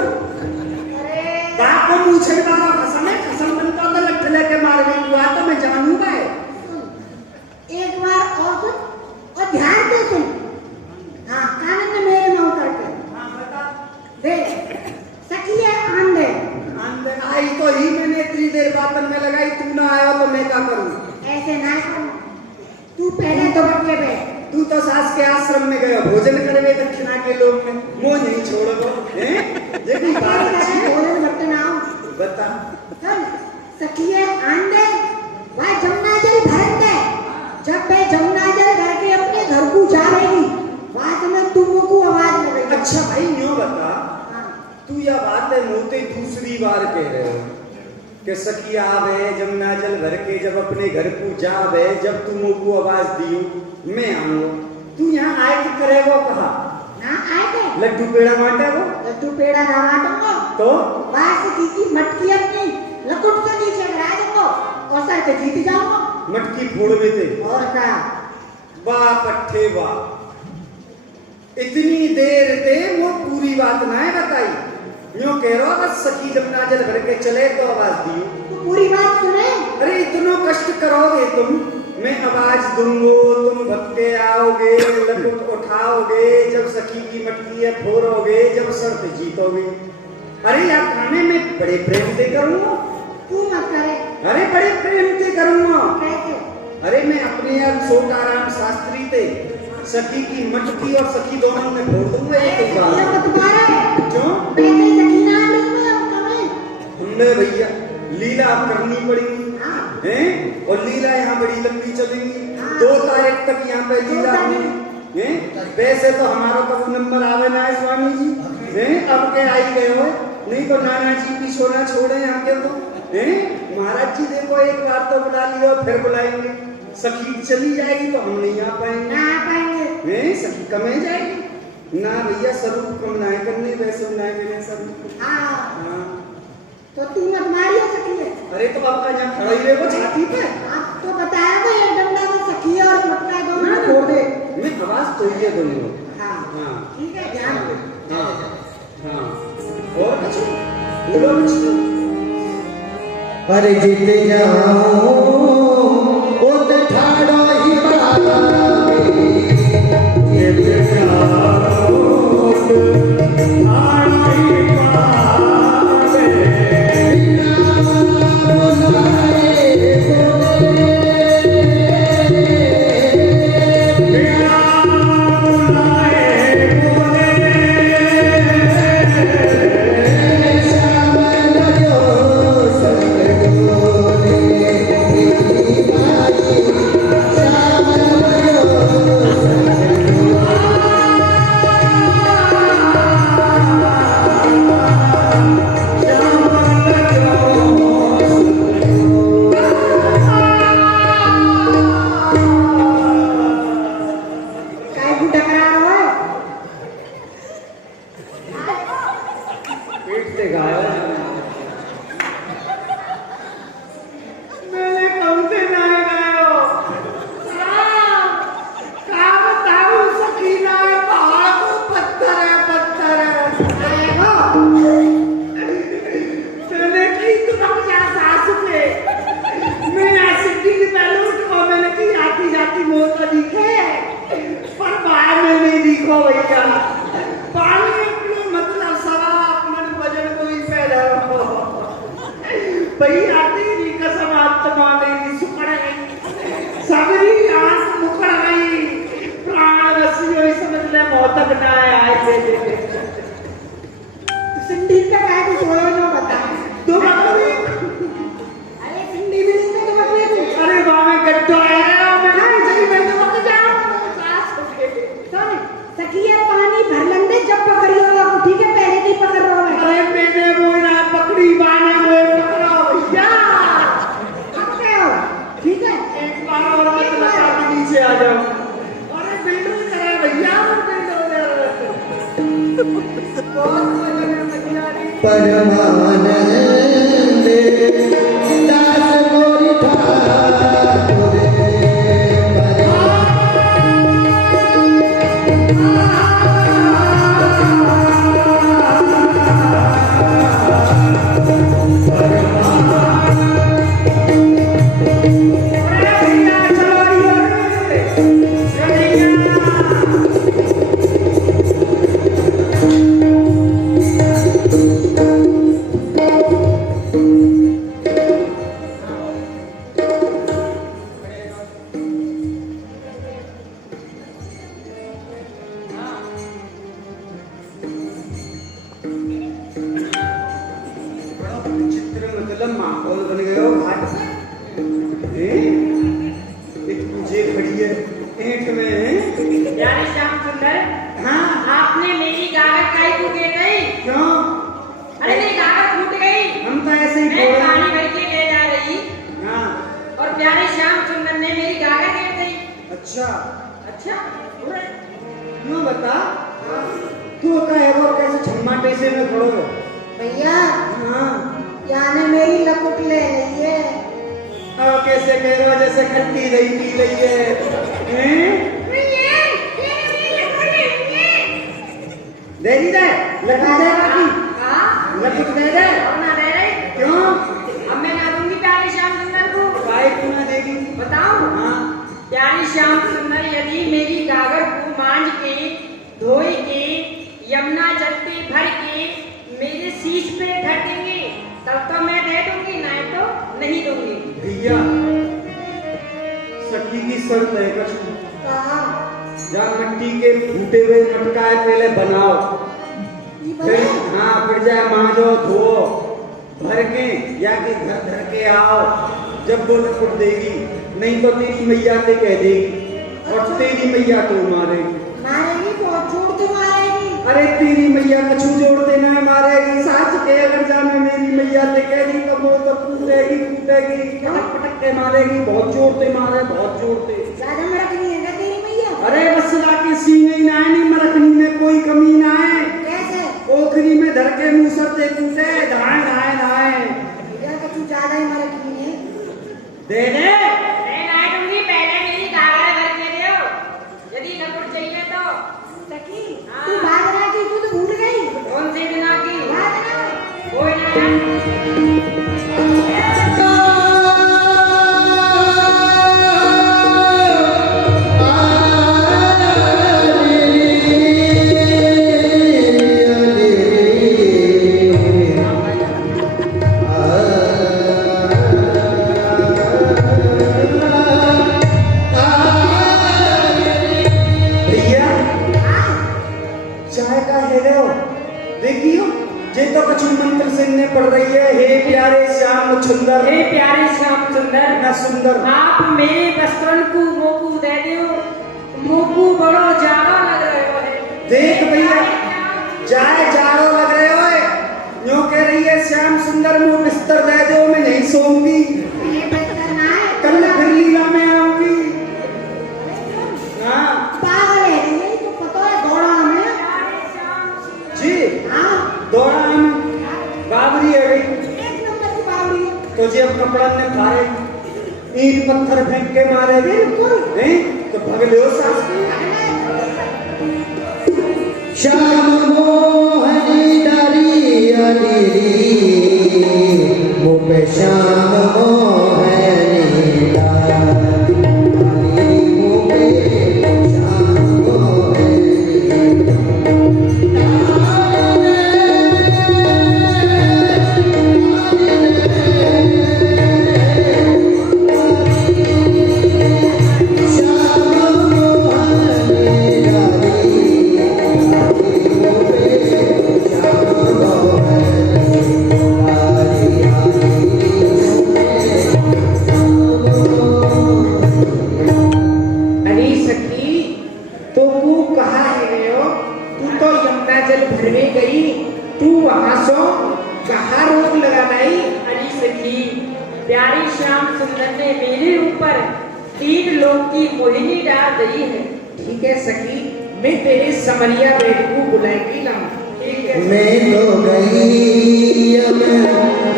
अरे बाप को मुझे बाप को खसम है, खसम बनता तो लठ लेके मार गई। हुआ तो मैं जानूंगा। एक बार और सुन और ध्यान से सुन। हाँ कानन में मेरे मुंह करके हाँ बता। देख सखी है आन दे। अंदर आई तो ही मैंने इतनी देर बातन में लगाई, तू ना आया तो मैं क्या करूं? ऐसे ना कर। तू पहले दुबक के बैठ। तू तो सास के आश्रम में गया भोजन करवे दक्षिणा के लोग में मुंह नहीं छोड़ दो हैं? ये भी बात अच्छी है। भोजन भट्ट ना हो। बता। सुन सखी है आन दे। वह जमुना जल भर दे। जब मैं जमुना जल भर के अपने घर को जा रही वहां से मैं तुमको आवाज लगाई। अच्छा भाई यूं बता, हाँ तू यह बात है मोते दूसरी बार कह रहे हो कि सखी आवे जमुना जल भर के जब अपने घर को जावे, जब तू मुझको आवाज दियो मैं आऊंगा। तू यहाँ आए तो करेगो कहा? ना आए थे लड्डू पेड़ा बांटे वो लड्डू पेड़ा ना बांटूंगा। तो वहां से की मटकी अपनी लकुट से नीचे गिरा दूंगा और सर पे जीत जाऊंगा। मटकी फोड़वे थे। और क्या? वाह पट्टे वाह, इतनी देर ते वो पूरी बात ना है बताई। यूं कह रहा बस सखी जमुना जल भर के चले तो आवाज दियो। तू पूरी बात सुने। अरे इतना कष्ट करोगे तुम, मैं आवाज दूंगो, तुम भक्के आओगे, लकुट उठाओगे, जब सखी की मटकी है फोड़ोगे, जब सर पे जीतोगे। अरे यार खाने में बड़े प्रेम से करूंगा। तू मत करे। अरे बड़े प्रेम से करूंगा। कैसे? अरे मैं अपने यार छोटाराम शास्त्री थे, सखी की मटकी और सखी दोनों में फोड़ दूंगा। अरे एक बार मत मारे। क्यों? बैठे सकीना नहीं में और कमें हमने भैया लीला अब करनी पड़ेगी हैं, और लीला यहाँ बड़ी लंबी चलेगी। 2 तारीख तक यहाँ पे लीला होगी हैं। वैसे तो हमारा तो नंबर आवे ना है स्वामी जी हैं, अब के आई गए हो, नहीं तो नाना जी की सोना छोड़े यहाँ के तो हैं। महाराज जी देखो एक बार तो बुला लिया और फिर बुलाएंगे, सखी चली जाएगी तो हम नहीं आ पाएंगे ना पाएंगे हैं, सखी कमे जाएगी ना भैया। स्वरूप कम ना करने वैसे ना मिले स्वरूप। हाँ हाँ तो तू मत मारियो सकी है अरे तो आपका यहाँ खड़ा ही रहे वो छाती पे आप तो बताया था ये डंडा में सखी और मटका दोनों छोड़ दे मैं आवाज तो ये दोनों। हाँ हाँ ठीक है ध्यान दे हाँ हाँ और कुछ बोलो कुछ। पर जीत जाओ उत ठाड़ो ही बाबा जीत जाओ उत ठाड़ो ही परमानंद दास मोरी ठाकुर फिर हाँ फिर जाए मांजो धो भर के या कि घर धर के आओ जब वो लपट देगी, नहीं तो तेरी मैया ते कह देगी और तेरी मैया तो मारेगी। मारेगी बहुत जोर के मारेगी। अरे तेरी मैया कछु जोड़ते ना मारेगी, साच के अगर जाने मेरी मैया ते कहेगी तो वो तो कूदेगी कूदेगी पटक पटक के मारेगी, बहुत जोड़ते मारे बहुत जोड़ते। ज्यादा मरकनी है ना तेरी मैया? अरे बस लाके सीने ही ना है, नहीं मरकनी में कोई कमी ना है। कैसे? ओखरी में धर के मुंह सरते कूदे धाए धाए धाए। भैया कुछ ज्यादा ही मरकनी है। दे दे मैं ना दूंगी, पहले मेरी कागज भर के दो, यदि नकुल चाहिए तो। सखी हाँ। तू भागना की तू तो भूल गई। कौन सी दिना की? भागना। कोई ना। भैया चाय का है लो देखियो जे तो कछु मंत्र सिंहने पढ़ रही है, हे प्यारे श्याम सुंदर हे प्यारे श्याम सुंदर, ना सुंदर आप मेरे वस्त्रन को मोकू दे दो, मोकू बड़ो जाड़ा लग रहे हो है। देख भैया जाए जाड़ो लग रहे हो, यूं कह रही है श्याम सुंदर मुंह बिस्तर दे दो मैं नहीं सोऊंगी, ये बस्तर ना है। कल फिर लीला में आऊंगी। हाँ पागल है ये तो पता है दौड़ा में। जी हाँ दौड़ा हम बाबरी है गई एक नंबर की बावड़ी है। तो जी अब कपड़ा ने खाए ईंट पत्थर फेंक के मारे बिल्कुल। नहीं तो भगले हो सास की। श्याम मोहनी डाली अलीरी मुँह पे श्याम मोहनी डाली मुँह पे श्याम मोहनी अरे सखी तो तू कहाँ है गए हो? तू तो यमुना जल भरने गई, तू वहाँ सो कहाँ रोक लगा नहीं? अरे सखी, प्यारी श्याम सुंदर ने मेरे ऊपर 3 लोक की मोहिनी डाल दी है। ठीक है सखी, मैं तेरे समरिया बेट को बुलाएगी ना। ठीक है मैं तो गई अब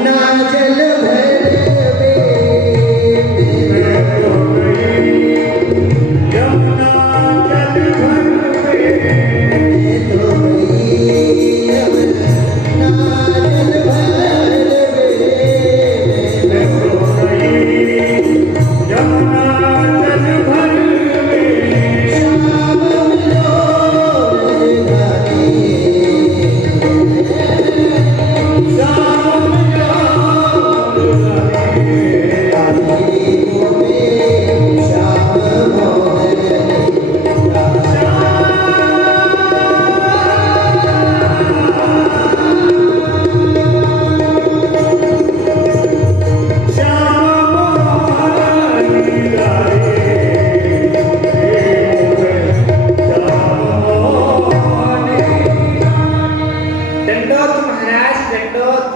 नाजल भर दंडोत महाराज दंडोत।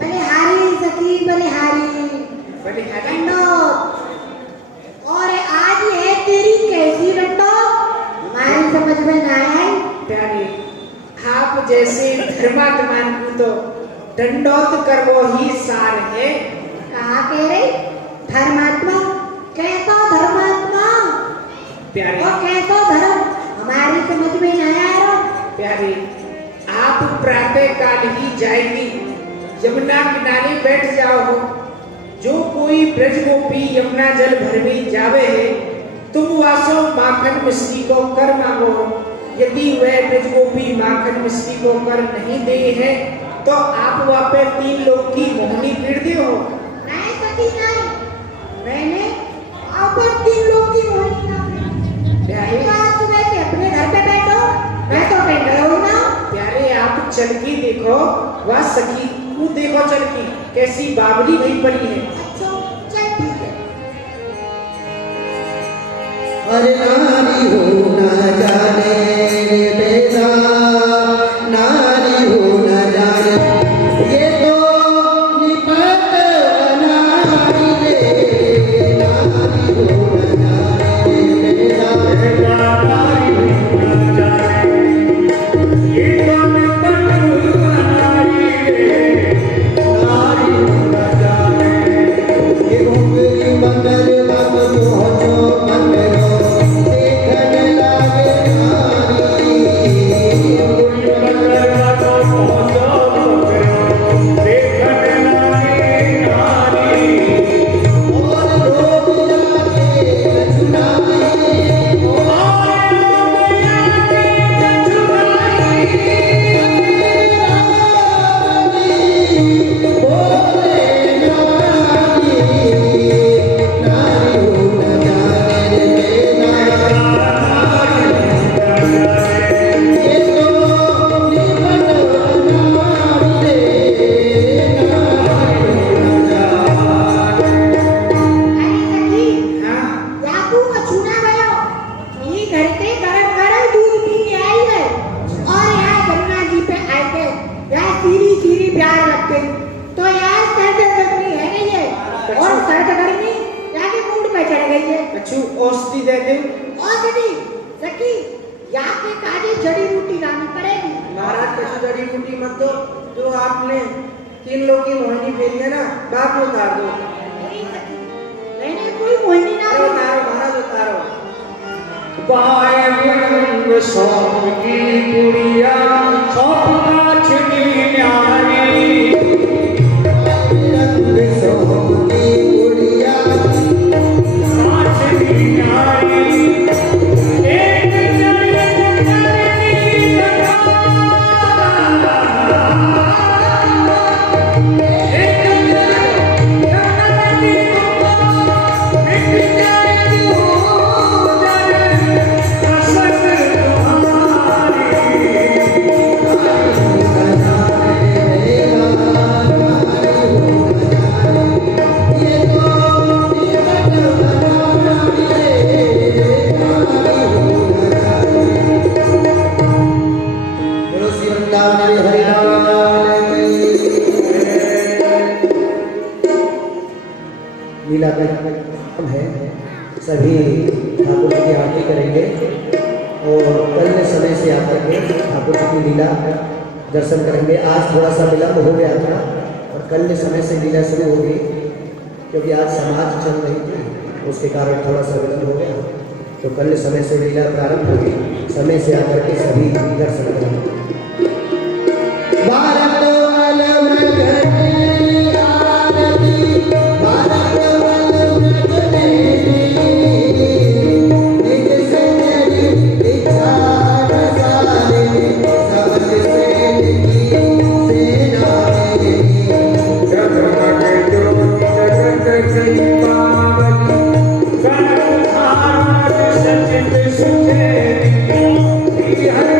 बलिहारी सखी बलिहारी बलिहारी। दंडोत। और आज है तेरी कैसी दंडोत हमारी समझ में ना आए। प्यारे आप जैसे धर्मात्मान को तो दंडोत करवो ही सार है। कहा कह रही धर्मात्मा? कैसा धर्मात्मा? प्यारे और कैसा धर्म हमारी समझ में नहीं आया। प्यारे आप प्रातः काल ही जाएंगी, यमुना किनारे बैठ जाओ हो। जो कोई ब्रज गोपी यमुना जल भर में जावे है, तुम वासो माखन मिश्री को कर मांगो। यदि वह ब्रज गोपी माखन मिश्री को कर नहीं दे है तो आप वहाँ पे 3 लोग की मोहनी पीड़ दे हो। नहीं सखी नहीं, मैंने आप 3 लोग की मोहनी ना प्यारे आज सुबह के अपने घर पे बैठो, मैं तो बैठ रहा हूँ ना। प्यारे आप चलकी देखो, वह सखी तू देखो चलकी कैसी बावली भई पड़ी है। अच्छा चल ठीक है। अरे नारी हो न जाने बेटा, नारी हो न जाने, ये तो निपट नारी रे, नारी हो न जाने बेटा, नारी हो न जाने, ये तो निपट नारी रे, नारी हो न जाने, ये घुंघरी मगर मग पहुँचो मंदिरों, अच्छू औषधि दे दे। औषधि सखी यहाँ के काजे जड़ी बूटी लानी पड़ेगी। महाराज कछु जड़ी बूटी मत दो, जो आपने 3 लोग की मोहिनी फेरी है ना, बाप में उतार दो। नहीं सखी, मैंने कोई मोहिनी ना अरे बोली। उतारो महाराज उतारो। बाएं सौंप की गुड़िया सौंप काछ की न्यारी, रंग सौंप की गुड़िया काछ की न्यारी, एक लीला का है। सभी ठाकुर जी की आरती करेंगे और कल समय से आकर के ठाकुर जी की लीला दर्शन करेंगे। आज थोड़ा सा विलम्ब हो गया था और कल समय से लीला शुरू होगी, क्योंकि आज समाज चल रही थी, उसके कारण थोड़ा सा विलम्ब हो गया। तो कल समय से लीला प्रारंभ होगी, समय से आकर के सभी दर्शन करेंगे। भारत हर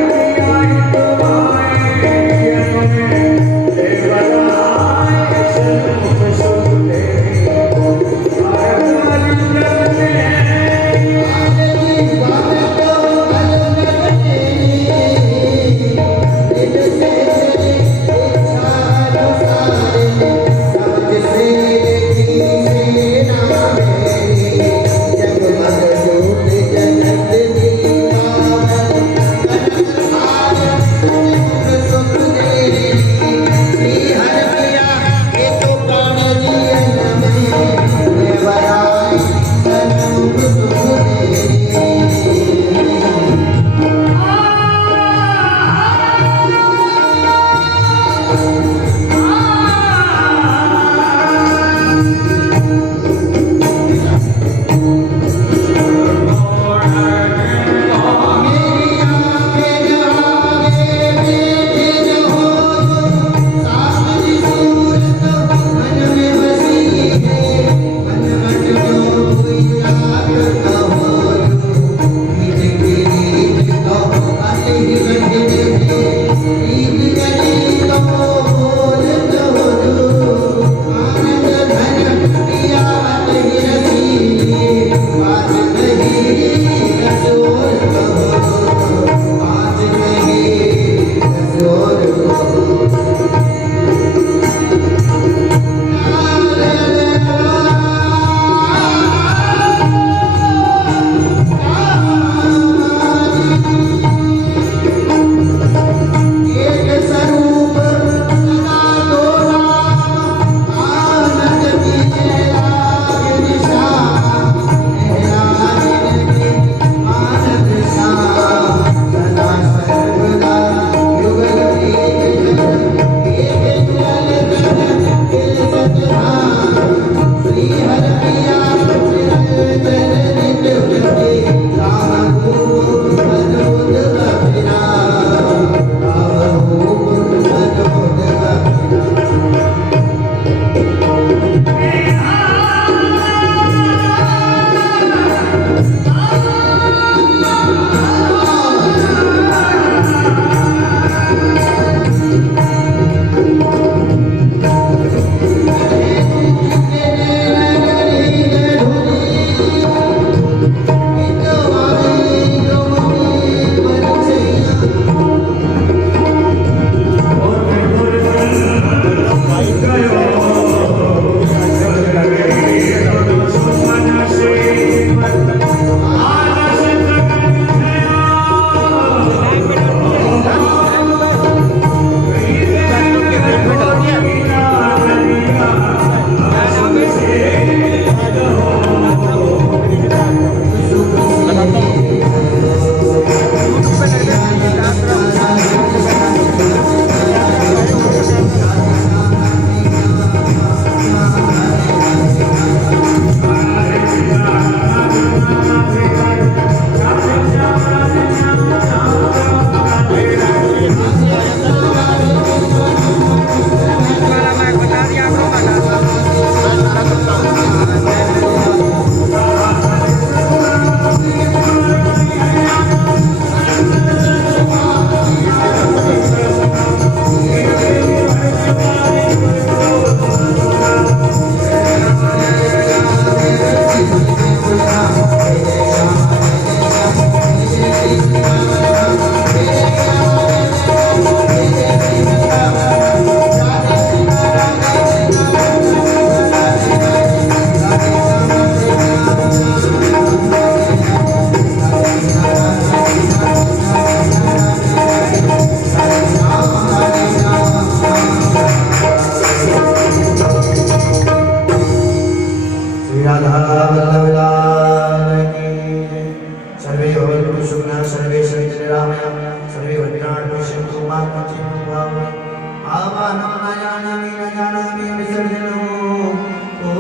राधा